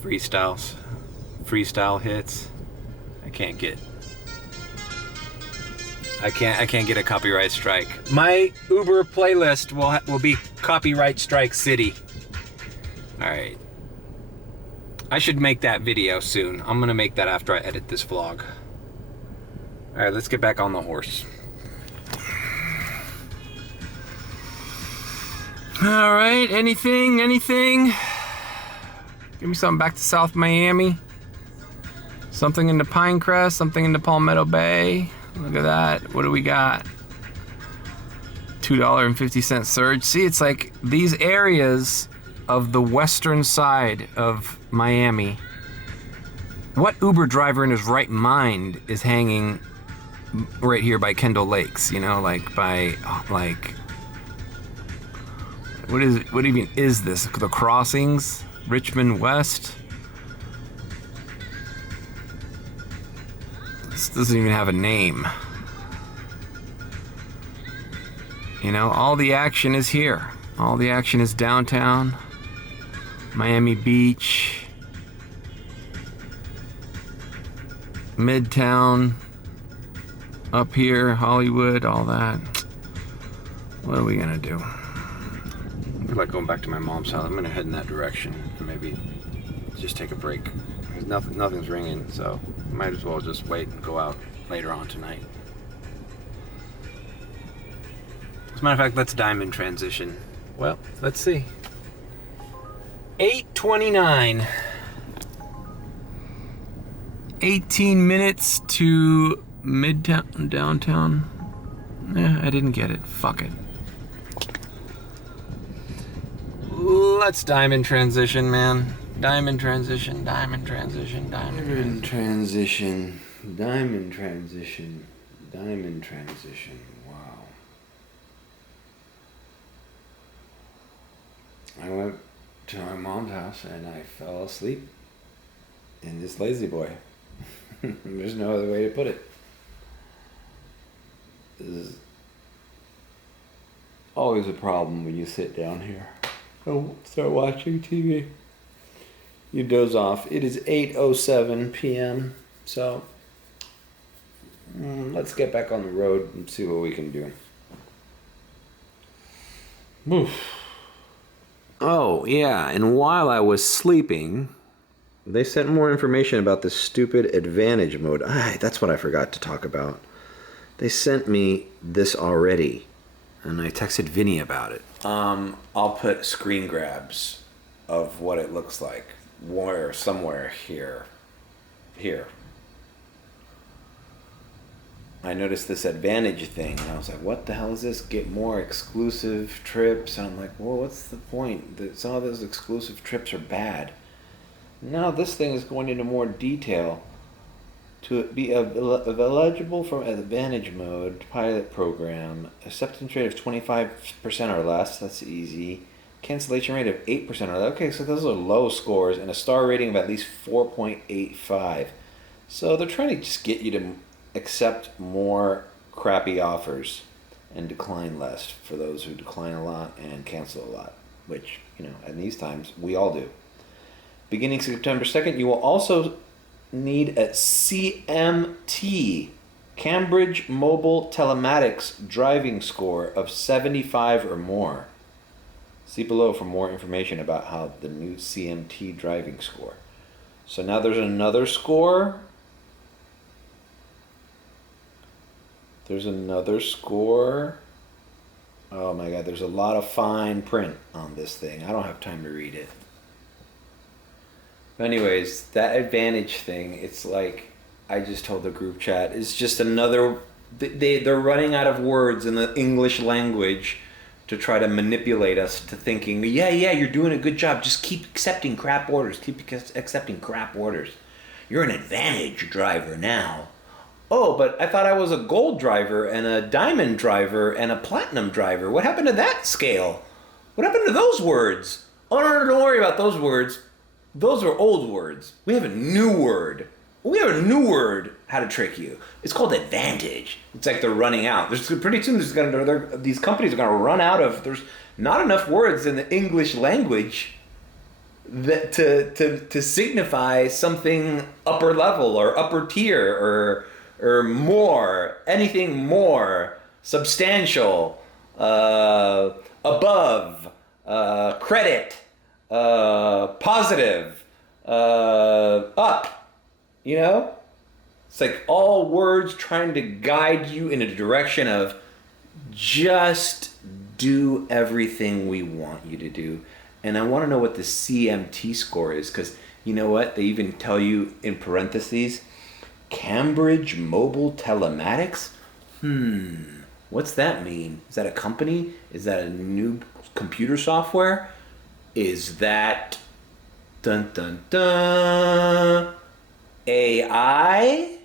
Freestyle hits. I can't get a copyright strike. My Uber playlist will be copyright strike city. All right. I should make that video soon. I'm gonna make that after I edit this vlog. All right, let's get back on the horse. All right, anything? Give me something back to South Miami. Something into Pinecrest, something into Palmetto Bay. Look at that. What do we got? $2.50 surge. See, it's like these areas of the western side of Miami. What Uber driver in his right mind is hanging right here by Kendall Lakes? You know, like by like. What even is this? The Crossings? Richmond West? This doesn't even have a name. You know, all the action is here. All the action is downtown. Miami Beach. Midtown. Up here, Hollywood, all that. What are we gonna do? I feel like going back to my mom's house. I'm gonna head in that direction and maybe just take a break. Because nothing's ringing, so might as well just wait and go out later on tonight. As a matter of fact, let's diamond transition. Well, let's see. 8:29. 18 minutes to Midtown, downtown. I didn't get it. Fuck it. Let's diamond transition, man. Diamond transition. Diamond transition. Wow. I went to my mom's house and I fell asleep in this lazy boy. There's no other way to put it. This is always a problem when you sit down here. Start watching TV. You doze off. It is 8:07 p.m. So let's get back on the road and see what we can do. Oof. Oh, yeah, and while I was sleeping, they sent more information about this stupid advantage mode. That's what I forgot to talk about. They sent me this already, and I texted Vinny about it. I'll put screen grabs of what it looks like. Somewhere here. I noticed this advantage thing, and I was like, what the hell is this? Get more exclusive trips. And I'm like, well, what's the point? Some of those exclusive trips are bad. Now this thing is going into more detail. To be eligible for advantage mode pilot program, acceptance rate of 25% or less, that's easy. Cancellation rate of 8% or less. Okay, so those are low scores, and a star rating of at least 4.85. So they're trying to just get you to accept more crappy offers and decline less for those who decline a lot and cancel a lot, which, you know, in these times, we all do. Beginning September 2nd, you will also need a CMT, Cambridge Mobile Telematics driving score of 75 or more. See below for more information about how the new CMT driving score. So now there's another score. There's another score. Oh my God, there's a lot of fine print on this thing. I don't have time to read it. But anyways, that advantage thing, it's like, I just told the group chat, it's just another, they're running out of words in the English language to try to manipulate us to thinking, yeah, you're doing a good job. Just keep accepting crap orders. Keep accepting crap orders. You're an advantage driver now. Oh, but I thought I was a gold driver and a diamond driver and a platinum driver. What happened to that scale? What happened to those words? Oh, no, don't worry about those words. Those are old words. We have a new word. We have a new word how to trick you. It's called advantage. It's like they're running out. Pretty soon these companies are going to run out of, there's not enough words in the English language that to signify something upper level or upper tier or more, anything more, substantial, above, credit, positive, up. You know? It's like all words trying to guide you in a direction of just do everything we want you to do. And I want to know what the CMT score is, because you know what? They even tell you in parentheses, Cambridge Mobile Telematics? What's that mean? Is that a company? Is that a new computer software? Is that dun dun dun AI?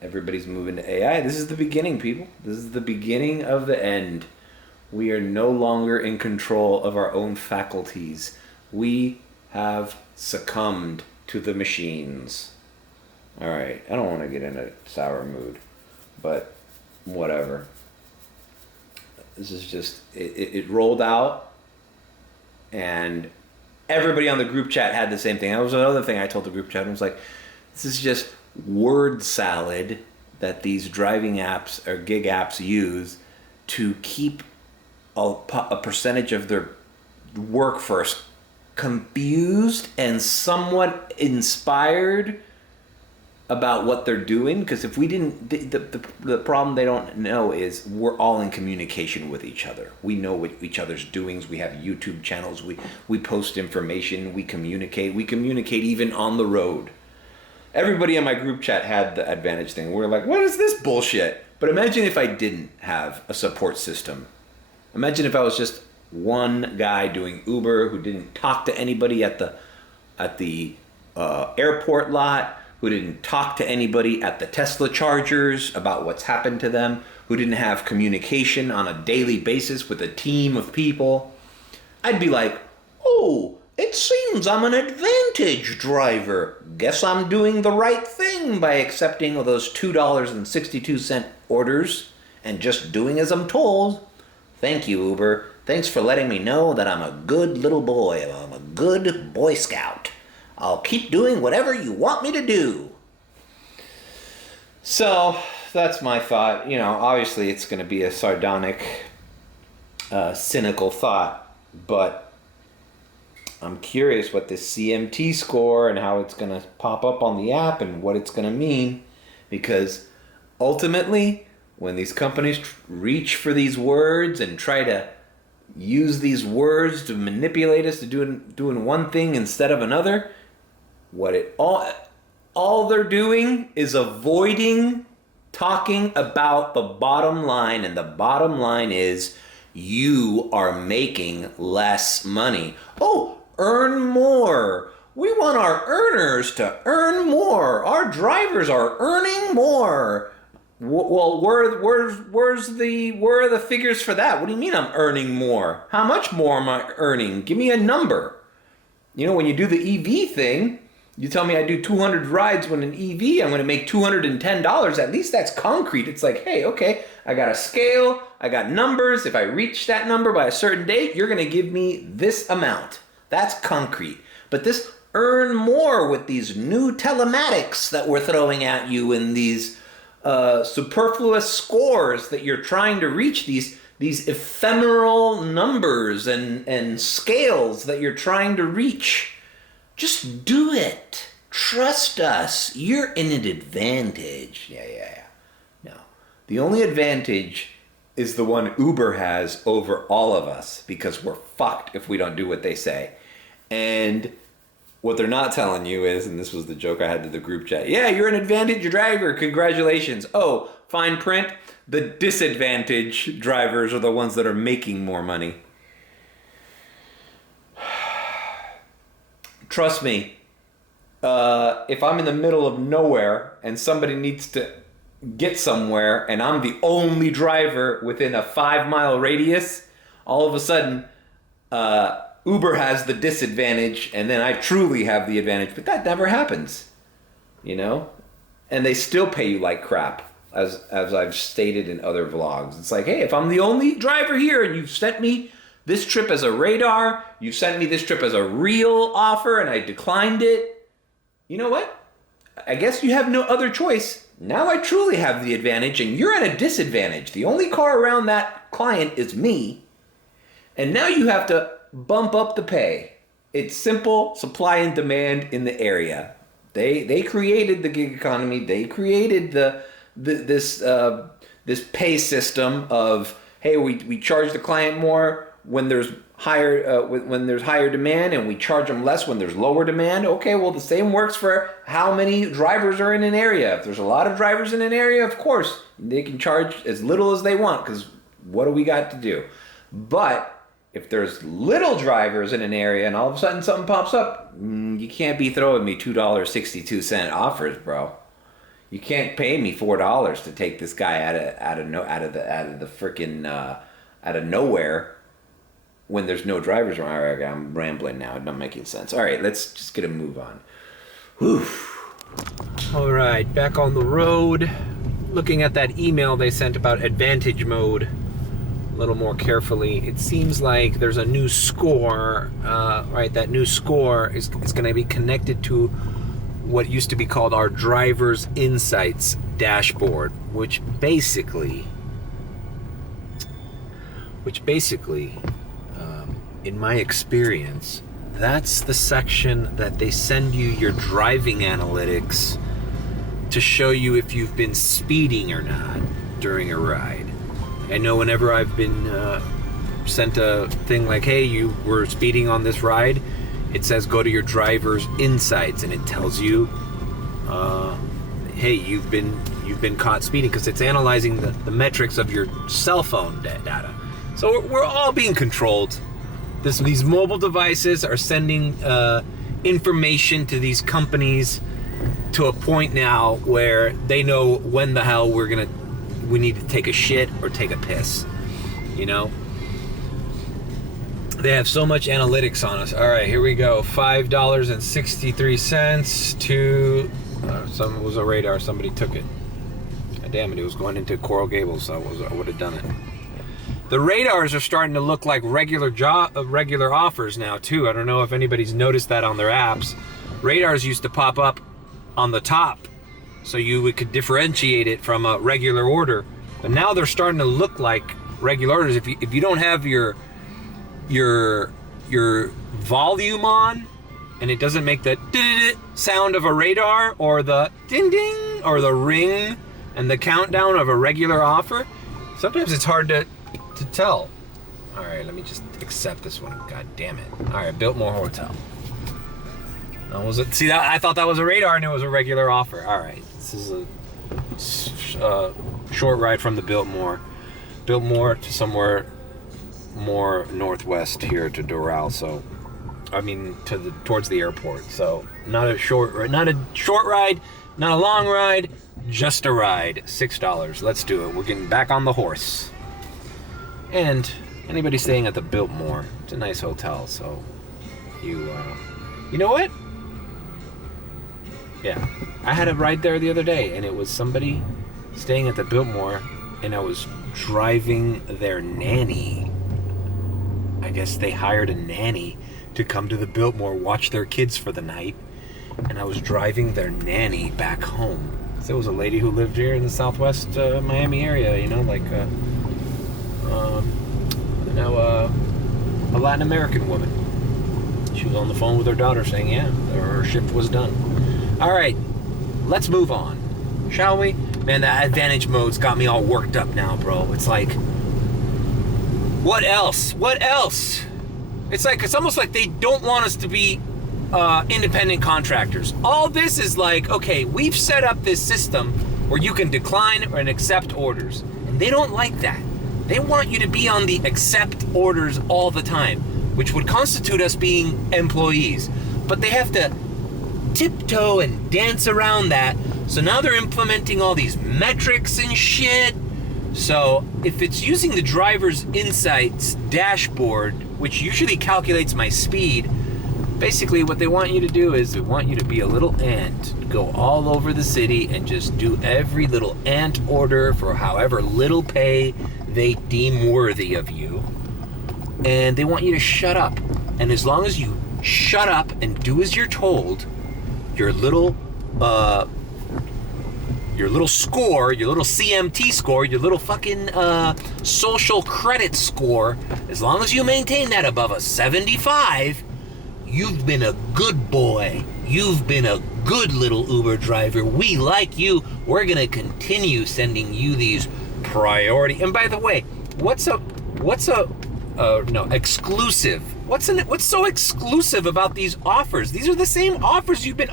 Everybody's moving to AI. This is the beginning, people. This is the beginning of the end. We are no longer in control of our own faculties. We have succumbed to the machines. All right, I don't want to get in a sour mood, but whatever. This is just, it rolled out, and everybody on the group chat had the same thing. That was another thing I told the group chat. I was like, this is just word salad that these driving apps or gig apps use to keep a percentage of their workforce confused and somewhat inspired about what they're doing. Because if we didn't, the problem they don't know is we're all in communication with each other. We know what each other's doings. We have YouTube channels. We post information. We communicate even on the road. Everybody in my group chat had the advantage thing. We're like, what is this bullshit? But imagine if I didn't have a support system. Imagine if I was just one guy doing Uber who didn't talk to anybody at the airport lot, who didn't talk to anybody at the Tesla chargers about what's happened to them, who didn't have communication on a daily basis with a team of people. I'd be like, oh, it seems I'm an advantage driver. Guess I'm doing the right thing by accepting those $2.62 orders and just doing as I'm told. Thank you, Uber. Thanks for letting me know that I'm a good little boy. I'm a good Boy Scout. I'll keep doing whatever you want me to do. So, that's my thought. You know, obviously it's going to be a sardonic, cynical thought, but I'm curious what this CMT score and how it's going to pop up on the app and what it's going to mean, because ultimately, when these companies reach for these words and try to use these words to manipulate us to doing one thing instead of another, all they're doing is avoiding talking about the bottom line, and the bottom line is you are making less money. Oh, earn more. We want our earners to earn more. Our drivers are earning more. Well, where are the figures for that? What do you mean I'm earning more? How much more am I earning? Give me a number. You know, when you do the EV thing, you tell me I do 200 rides with an EV, I'm going to make $210. At least that's concrete. It's like, hey, okay, I got a scale, I got numbers. If I reach that number by a certain date, you're going to give me this amount. That's concrete. But this earn more with these new telematics that we're throwing at you in these superfluous scores that you're trying to reach, these ephemeral numbers and scales that you're trying to reach. Just do it. Trust us. You're in an advantage. Yeah. No. The only advantage is the one Uber has over all of us, because we're fucked if we don't do what they say. And what they're not telling you is, and this was the joke I had to the group chat, yeah, you're an advantage driver. Congratulations. Oh, fine print. The disadvantage drivers are the ones that are making more money. Trust me, if I'm in the middle of nowhere and somebody needs to get somewhere and I'm the only driver within a 5-mile radius, all of a sudden, Uber has the disadvantage and then I truly have the advantage, but that never happens, you know? And they still pay you like crap, as I've stated in other vlogs. It's like, hey, if I'm the only driver here and you've sent me this trip as a radar, you sent me this trip as a real offer and I declined it, you know what? I guess you have no other choice. Now I truly have the advantage and you're at a disadvantage. The only car around that client is me. And now you have to bump up the pay. It's simple supply and demand in the area. They created the gig economy. They created this pay system of, hey, we charge the client more when there's higher demand, and we charge them less when there's lower demand. Okay, well, the same works for how many drivers are in an area. If there's a lot of drivers in an area, of course, they can charge as little as they want, because what do we got to do? But if there's little drivers in an area and all of a sudden something pops up, you can't be throwing me $2.62 offers, bro. You can't pay me $4 to take this guy out of nowhere when there's no drivers around. All right, I'm rambling now. It's not making sense. All right, let's just get a move on. Whew. All right, back on the road. Looking at that email they sent about advantage mode a little more carefully, it seems like there's a new score, right? That new score is going to be connected to what used to be called our driver's insights dashboard, which basically, in my experience, that's the section that they send you your driving analytics to show you if you've been speeding or not during a ride. I know whenever I've been sent a thing like, hey, you were speeding on this ride, it says go to your driver's insights, and it tells you, hey, you've been caught speeding, because it's analyzing the metrics of your cell phone data. So we're all being controlled. These mobile devices are sending information to these companies to a point now where they know when the hell we need to take a shit or take a piss, you know? They have so much analytics on us. All right, here we go. $5.63 to, some was a radar, somebody took it. God damn it, it was going into Coral Gables, so I would have done it. The radars are starting to look like regular offers now too. I don't know if anybody's noticed that on their apps. Radars used to pop up on the top, so you could differentiate it from a regular order. But now they're starting to look like regular orders. If you don't have your volume on, and it doesn't make the sound of a radar, or the ding ding, or the ring and the countdown of a regular offer, sometimes it's hard to tell. All right, let me just accept this one. God damn it. All right, Biltmore Hotel. Was it? See, I thought that was a radar and it was a regular offer. All right, this is a short ride from the Biltmore to somewhere more northwest here to Doral. So, I mean, towards the airport. So, not a short ride, not a long ride, just a ride. $6. Let's do it. We're getting back on the horse. And anybody staying at the Biltmore, it's a nice hotel. So, you know what? Yeah, I had a ride there the other day, and it was somebody staying at the Biltmore, and I was driving their nanny. I guess they hired a nanny to come to the Biltmore, watch their kids for the night, and I was driving their nanny back home. So it was a lady who lived here in the southwest Miami area, you know, like a Latin American woman. She was on the phone with her daughter saying, yeah, her shift was done. All right, let's move on, shall we? Man, that advantage mode's got me all worked up now, bro. It's like, what else? What else? It's almost like they don't want us to be independent contractors. All this is like, okay, we've set up this system where you can decline and accept orders. And they don't like that. They want you to be on the accept orders all the time, which would constitute us being employees. But they have to tiptoe and dance around that. So now they're implementing all these metrics and shit. So if it's using the driver's insights dashboard, which usually calculates my speed, basically what they want you to do is they want you to be a little ant, go all over the city and just do every little ant order for however little pay they deem worthy of you. And they want you to shut up. And as long as you shut up and do as you're told, your little score, your little CMT score, your little fucking social credit score, as long as you maintain that above a 75, you've been a good boy. You've been a good little Uber driver. We like you. We're gonna continue sending you these priority. And by the way, exclusive? What's so exclusive about these offers? These are the same offers you've been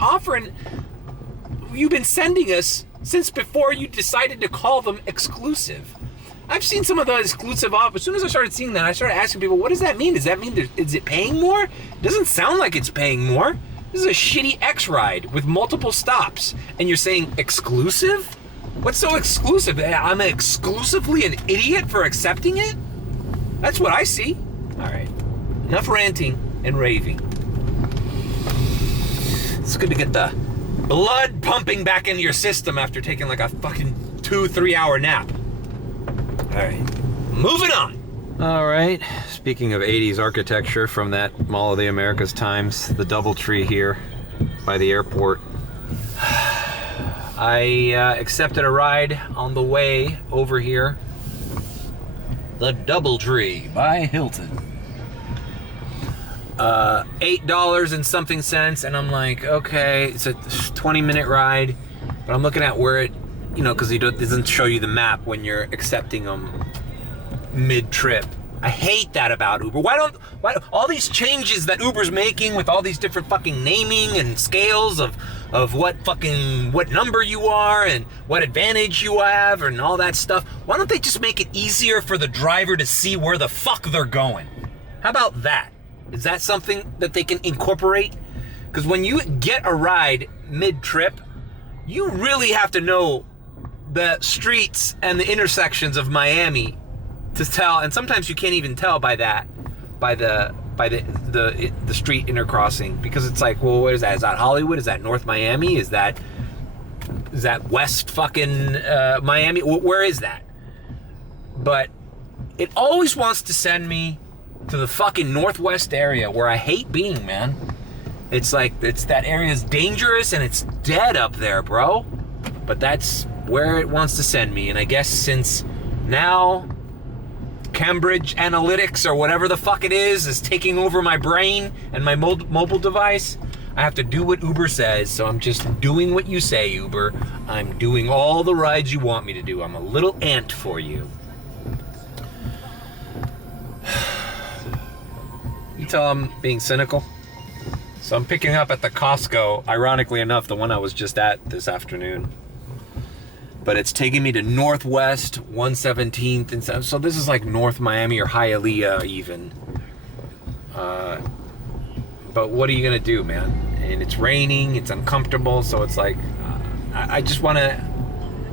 sending us since before you decided to call them exclusive. I've seen some of the exclusive offers. As soon as I started seeing that, I started asking people, what does that mean? Does that mean is it paying more? It doesn't sound like it's paying more. This is a shitty X ride with multiple stops. And you're saying exclusive? What's so exclusive? I'm exclusively an idiot for accepting it? That's what I see. All right. Enough ranting and raving. It's good to get the blood pumping back into your system after taking like a fucking 2-3 hour nap. All right, moving on. All right, speaking of 80s architecture from that Mall of the Americas times, the DoubleTree here by the airport. I accepted a ride on the way over here. The DoubleTree by Hilton. $8 and something cents, and I'm like, okay, it's a 20-minute ride, but I'm looking at where it, because it doesn't show you the map when you're accepting them mid-trip. I hate that about Uber. Why all these changes that Uber's making with all these different fucking naming and scales of what number you are and what advantage you have and all that stuff? Why don't they just make it easier for the driver to see where the fuck they're going? How about that? Is that something that they can incorporate? Because when you get a ride mid-trip, you really have to know the streets and the intersections of Miami to tell, and sometimes you can't even tell by the street intercrossing, because it's like, well, what is that? Is that Hollywood? Is that North Miami? Is that West fucking Miami? Where is that? But it always wants to send me to the fucking Northwest area where I hate being, man. It's like, that area's dangerous and it's dead up there, bro. But that's where it wants to send me. And I guess since now Cambridge Analytics or whatever the fuck it is taking over my brain and my mobile device, I have to do what Uber says. So I'm just doing what you say, Uber. I'm doing all the rides you want me to do. I'm a little ant for you. You tell I'm being cynical. So I'm picking up at the Costco, ironically enough, the one I was just at this afternoon. But it's taking me to Northwest 117th, and so this is like North Miami or Hialeah even. But what are you gonna do, man? And it's raining, it's uncomfortable, so it's like, I just wanna,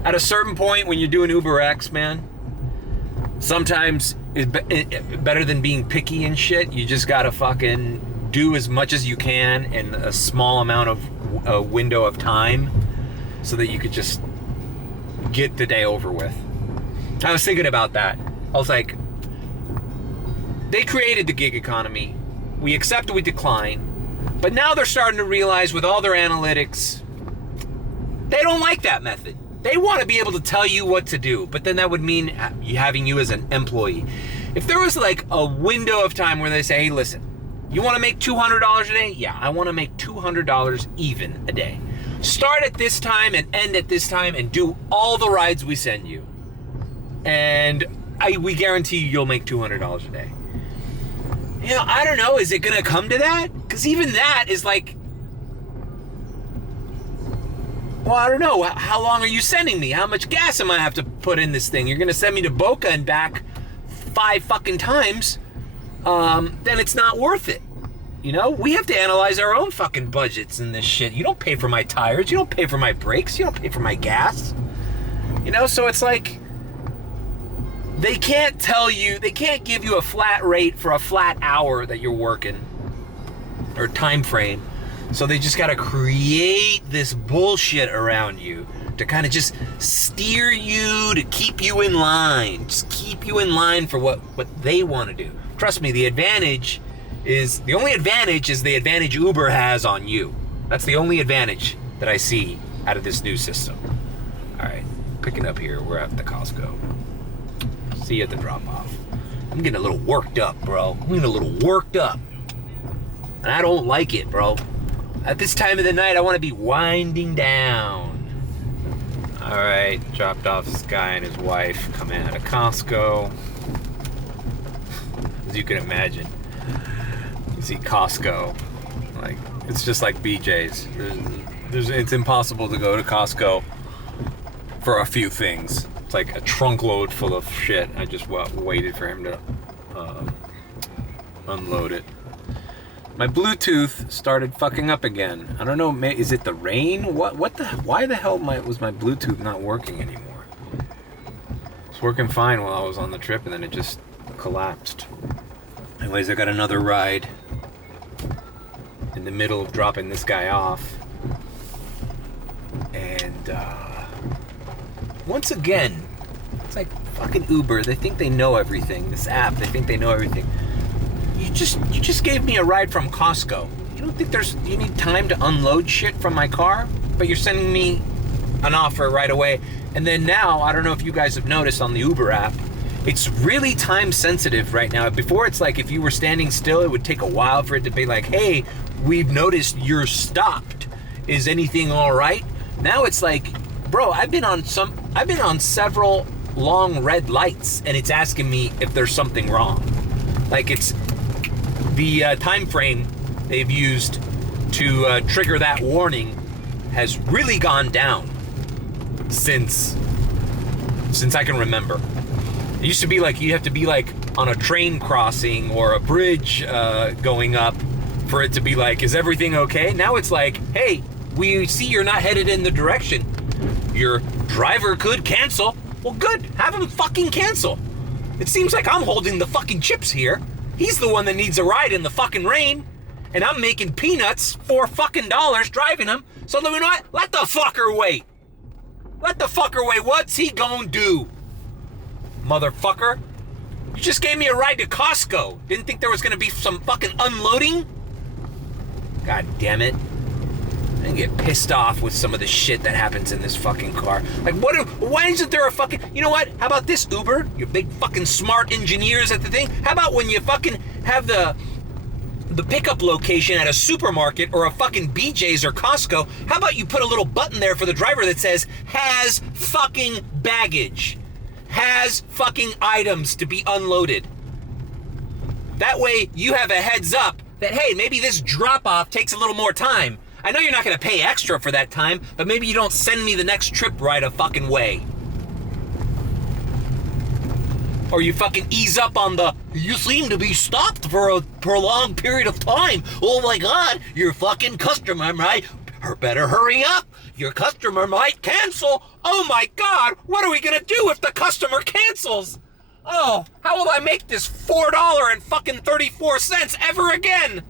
at a certain point when you're doing Uber X, man, sometimes it's better than being picky and shit. You just gotta fucking do as much as you can in a small amount of a window of time so that you could just get the day over with. I was thinking about that. I was like, they created the gig economy. We accept, we decline. But now they're starting to realize with all their analytics, they don't like that method. They want to be able to tell you what to do, but then that would mean having you as an employee. If there was like a window of time where they say, hey, listen, you want to make $200 a day? Yeah, I want to make $200 even a day. Start at this time and end at this time and do all the rides we send you. And we guarantee you'll make $200 a day. I don't know, is it going to come to that? Because even that is like, well, I don't know. How long are you sending me? How much gas am I have to put in this thing? You're going to send me to Boca and back 5 fucking times. Then it's not worth it. We have to analyze our own fucking budgets in this shit. You don't pay for my tires. You don't pay for my brakes. You don't pay for my gas. So it's like, They can't tell you, they can't give you a flat rate for a flat hour that you're working, or time frame. So they just gotta create this bullshit around you to kind of just steer you, to keep you in line. Just keep you in line for what they want to do. Trust me, the only advantage is the advantage Uber has on you. That's the only advantage that I see out of this new system. All right, picking up here. We're at the Costco. See you at the drop-off. I'm getting a little worked up, bro. I'm getting a little worked up. And I don't like it, bro. At this time of the night, I want to be winding down. All right, dropped off this guy and his wife coming out of Costco. As you can imagine, you see Costco, like, it's just like BJ's. It's impossible to go to Costco for a few things. It's like a trunk load full of shit. I just waited for him to unload it. My Bluetooth started fucking up again. I don't know, is it the rain? Why the hell was my Bluetooth not working anymore? It was working fine while I was on the trip and then it just collapsed. Anyways, I got another ride in the middle of dropping this guy off. And once again, it's like fucking Uber. They think they know everything. This app, they think they know everything. You just gave me a ride from Costco. You don't think you need time to unload shit from my car? But you're sending me an offer right away. And then now, I don't know if you guys have noticed on the Uber app, it's really time sensitive right now. Before, it's like if you were standing still, it would take a while for it to be like, hey, we've noticed you're stopped. Is anything all right? Now it's like, bro, I've been on several long red lights and it's asking me if there's something wrong. Like, it's the time frame they've used to trigger that warning has really gone down since I can remember. It used to be like you have to be like on a train crossing or a bridge going up for it to be like, is everything okay? Now it's like, hey, we see you're not headed in the direction. Your driver could cancel. Well, good. Have him fucking cancel. It seems like I'm holding the fucking chips here. He's the one that needs a ride in the fucking rain. And I'm making peanuts, $4 fucking driving him. So you know what? Let the fucker wait. Let the fucker wait. What's he gonna do? Motherfucker. You just gave me a ride to Costco. Didn't think there was gonna be some fucking unloading? God damn it. I get pissed off with some of the shit that happens in this fucking car. Like, why isn't there a fucking... You know what? How about this, Uber? You big fucking smart engineers at the thing. How about when you fucking have the pickup location at a supermarket or a fucking BJ's or Costco, how about you put a little button there for the driver that says, has fucking baggage. Has fucking items to be unloaded. That way you have a heads up that, hey, maybe this drop-off takes a little more time. I know you're not going to pay extra for that time, but maybe you don't send me the next trip right a fucking way. Or you fucking ease up on the, you seem to be stopped for a prolonged period of time. Oh my God, your fucking customer might, better hurry up. Your customer might cancel. Oh my God, what are we going to do if the customer cancels? Oh, how will I make this $4.34 ever again?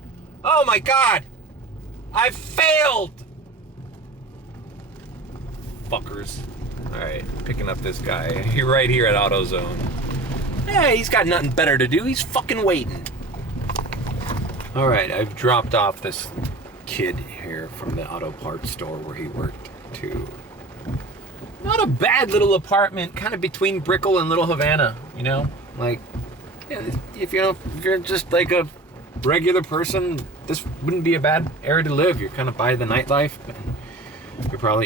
Oh my God. I failed! Fuckers. Alright, picking up this guy. You're right here at AutoZone. Yeah, he's got nothing better to do. He's fucking waiting. Alright, I've dropped off this kid here from the auto parts store where he worked too. Not a bad little apartment, kind of between Brickell and Little Havana, you know? Like, yeah, if you're just like a regular person, this wouldn't be a bad area to live. You're kind of by the nightlife, but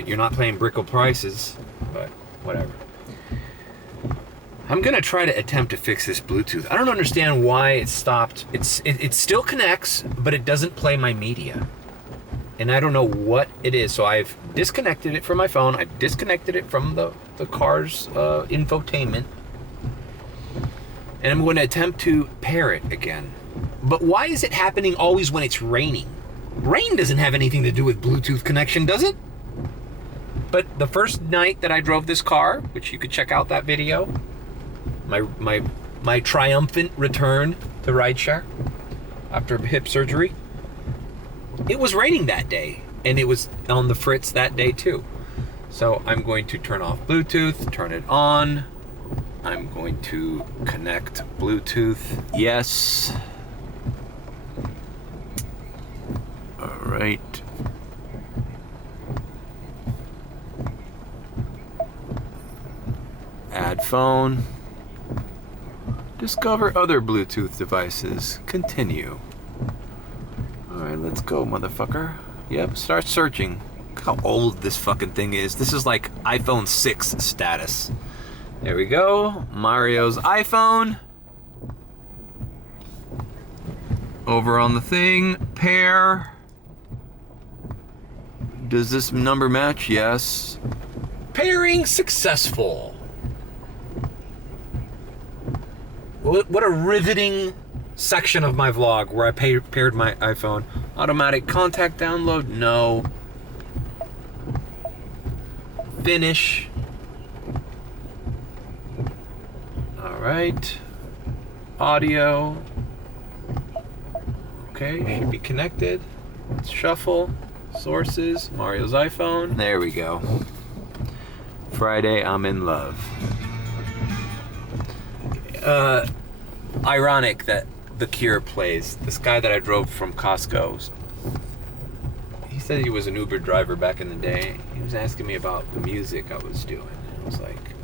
you're not paying Brickell prices, but whatever. I'm gonna try to attempt to fix this Bluetooth. I don't understand why it stopped. It still connects, but it doesn't play my media, and I don't know what it is. So I've disconnected it from my phone. I've disconnected it from the car's infotainment, and I'm going to attempt to pair it again. But why is it happening always when it's raining? Rain doesn't have anything to do with Bluetooth connection, does it? But the first night that I drove this car, which you could check out that video, my triumphant return to rideshare after hip surgery. It was raining that day, and it was on the fritz that day too. So I'm going to turn off Bluetooth, turn it on. I'm going to connect Bluetooth. Yes. All right. Add phone. Discover other Bluetooth devices. Continue. Alright, let's go, motherfucker. Yep, start searching. Look how old this fucking thing is. This is like iPhone 6 status. There we go. Mario's iPhone. Over on the thing. Pair. Does this number match? Yes. Pairing successful. What a riveting section of my vlog where I paired my iPhone. Automatic contact download? No. Finish. Alright. Audio. Okay, should be connected. Let's shuffle. Sources. Mario's iPhone. There we go. Friday, I'm in love. Ironic that The Cure plays. This guy that I drove from Costco, he said he was an Uber driver back in the day. He was asking me about the music I was doing. And I was like,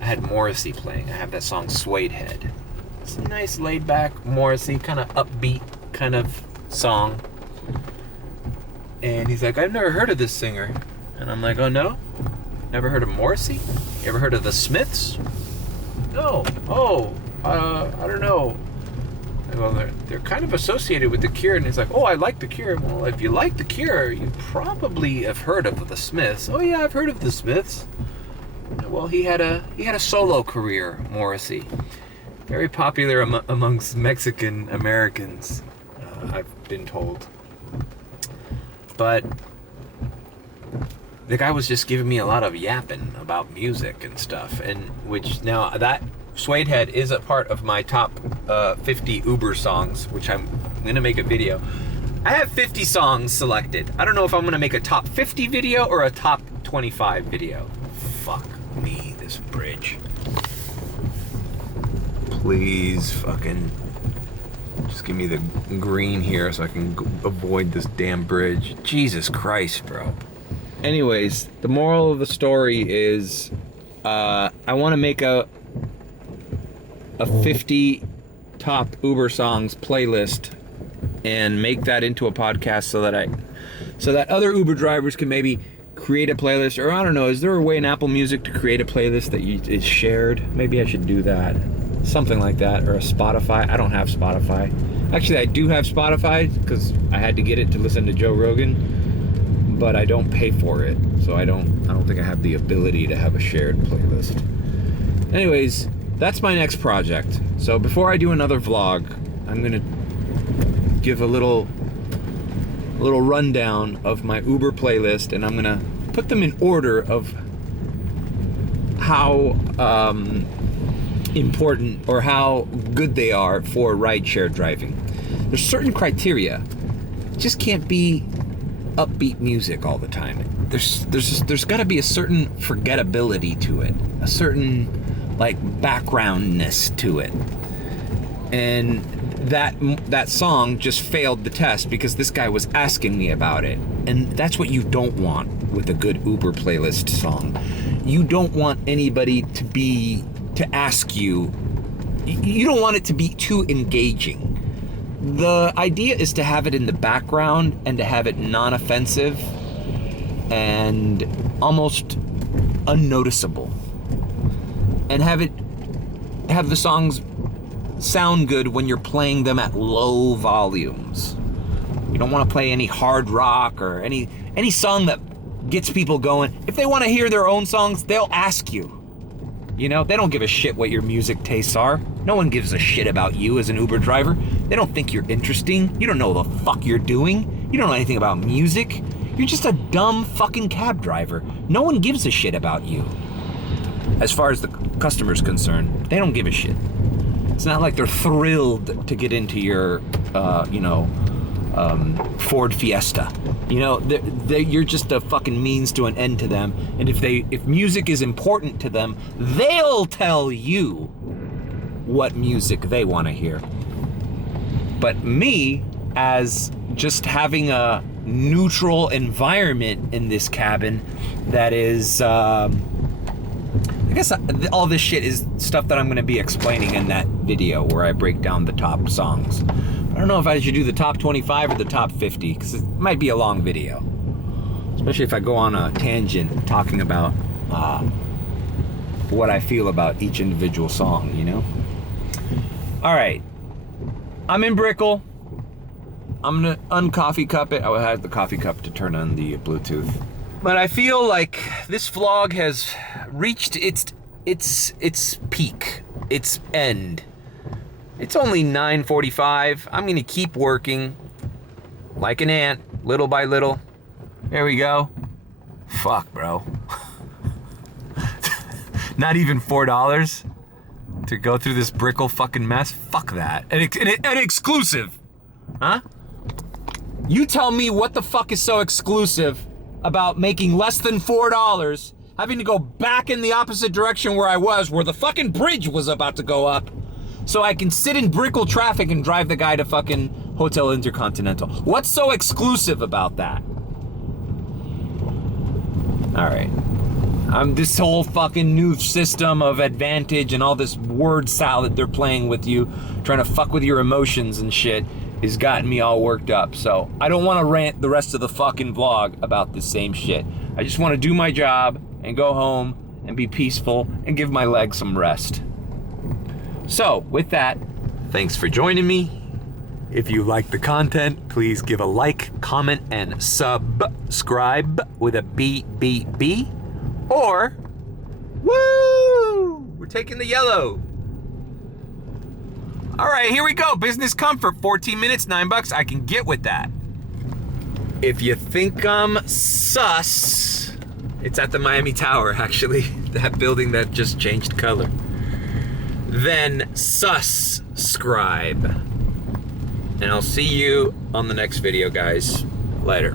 I had Morrissey playing. I have that song Suede Head. It's a nice laid back Morrissey, kind of upbeat kind of song. And he's like, I've never heard of this singer. And I'm like, oh no? Never heard of Morrissey? You ever heard of the Smiths? No. Oh, I don't know. Well, they're kind of associated with The Cure. And he's like, oh, I like The Cure. Well, if you like The Cure, you probably have heard of the Smiths. Oh yeah, I've heard of the Smiths. Well, he had a solo career, Morrissey. Very popular amongst Mexican Americans, I've been told. But the guy was just giving me a lot of yapping about music and stuff, and which now that Suede Head is a part of my top 50 Uber songs, which I'm gonna make a video. I have 50 songs selected. I don't know if I'm gonna make a top 50 video or a top 25 video. Fuck me, this bridge. Please fucking just give me the green here so I can avoid this damn bridge. Jesus Christ, bro. Anyways, the moral of the story is I want to make a 50 top Uber songs playlist and make that into a podcast so that other Uber drivers can maybe create a playlist, or I don't know, is there a way in Apple Music to create a playlist that is shared? Maybe I should do that. Something like that, or a Spotify. I don't have Spotify. Actually, I do have Spotify because I had to get it to listen to Joe Rogan, but I don't pay for it, so I don't think I have the ability to have a shared playlist. Anyways, that's my next project. So before I do another vlog, I'm gonna give a little rundown of my Uber playlist, and I'm gonna put them in order of how important or how good they are for rideshare driving. There's certain criteria. It just can't be upbeat music all the time. There's got to be a certain forgettability to it, a certain like backgroundness to it, and that song just failed the test because this guy was asking me about it. And that's what you don't want with a good Uber playlist song. You don't want anybody to ask you. You don't want it to be too engaging. The idea is to have it in the background and to have it non-offensive and almost unnoticeable, and have the songs sound good when you're playing them at low volumes. You don't want to play any hard rock or any song that gets people going. If they want to hear their own songs, they'll ask you. You know, they don't give a shit what your music tastes are. No one gives a shit about you as an Uber driver. They don't think you're interesting. You don't know the fuck you're doing. You don't know anything about music. You're just a dumb fucking cab driver. No one gives a shit about you. as far as the customer's concerned, they don't give a shit. It's not like they're thrilled to get into your, Ford Fiesta. You know, you're just a fucking means to an end to them. And if music is important to them, they'll tell you what music they want to hear. But me, as just having a neutral environment in this cabin that is, I guess all this shit is stuff that I'm going to be explaining in that video where I break down the top songs. I don't know if I should do the top 25 or the top 50, because it might be a long video. Especially if I go on a tangent talking about what I feel about each individual song, you know? Alright. I'm in Brickell. I'm gonna uncoffee cup it. I will have the coffee cup to turn on the Bluetooth. But I feel like this vlog has reached its peak, its end. It's only 9:45. I'm gonna keep working like an ant, little by little. There we go. Fuck, bro. Not even $4 to go through this Brickell fucking mess. Fuck that. An exclusive. Huh? You tell me what the fuck is so exclusive about making less than $4, having to go back in the opposite direction where I was, where the fucking bridge was about to go up, so I can sit in Brickell traffic and drive the guy to fucking Hotel Intercontinental. What's so exclusive about that? Alright. This whole fucking new system of advantage and all this word salad they're playing with you, trying to fuck with your emotions and shit, has gotten me all worked up. So I don't want to rant the rest of the fucking vlog about the same shit. I just want to do my job and go home and be peaceful and give my legs some rest. So with that, thanks for joining me. If you like the content, please give a like, comment, and subscribe with a BBB. Or, woo! We're taking the yellow. All right, here we go. Business comfort, 14 minutes, $9. I can get with that. If you think I'm sus, it's at the Miami Tower, actually. That building that just changed color. Then subscribe. And I'll see you on the next video, guys. Later.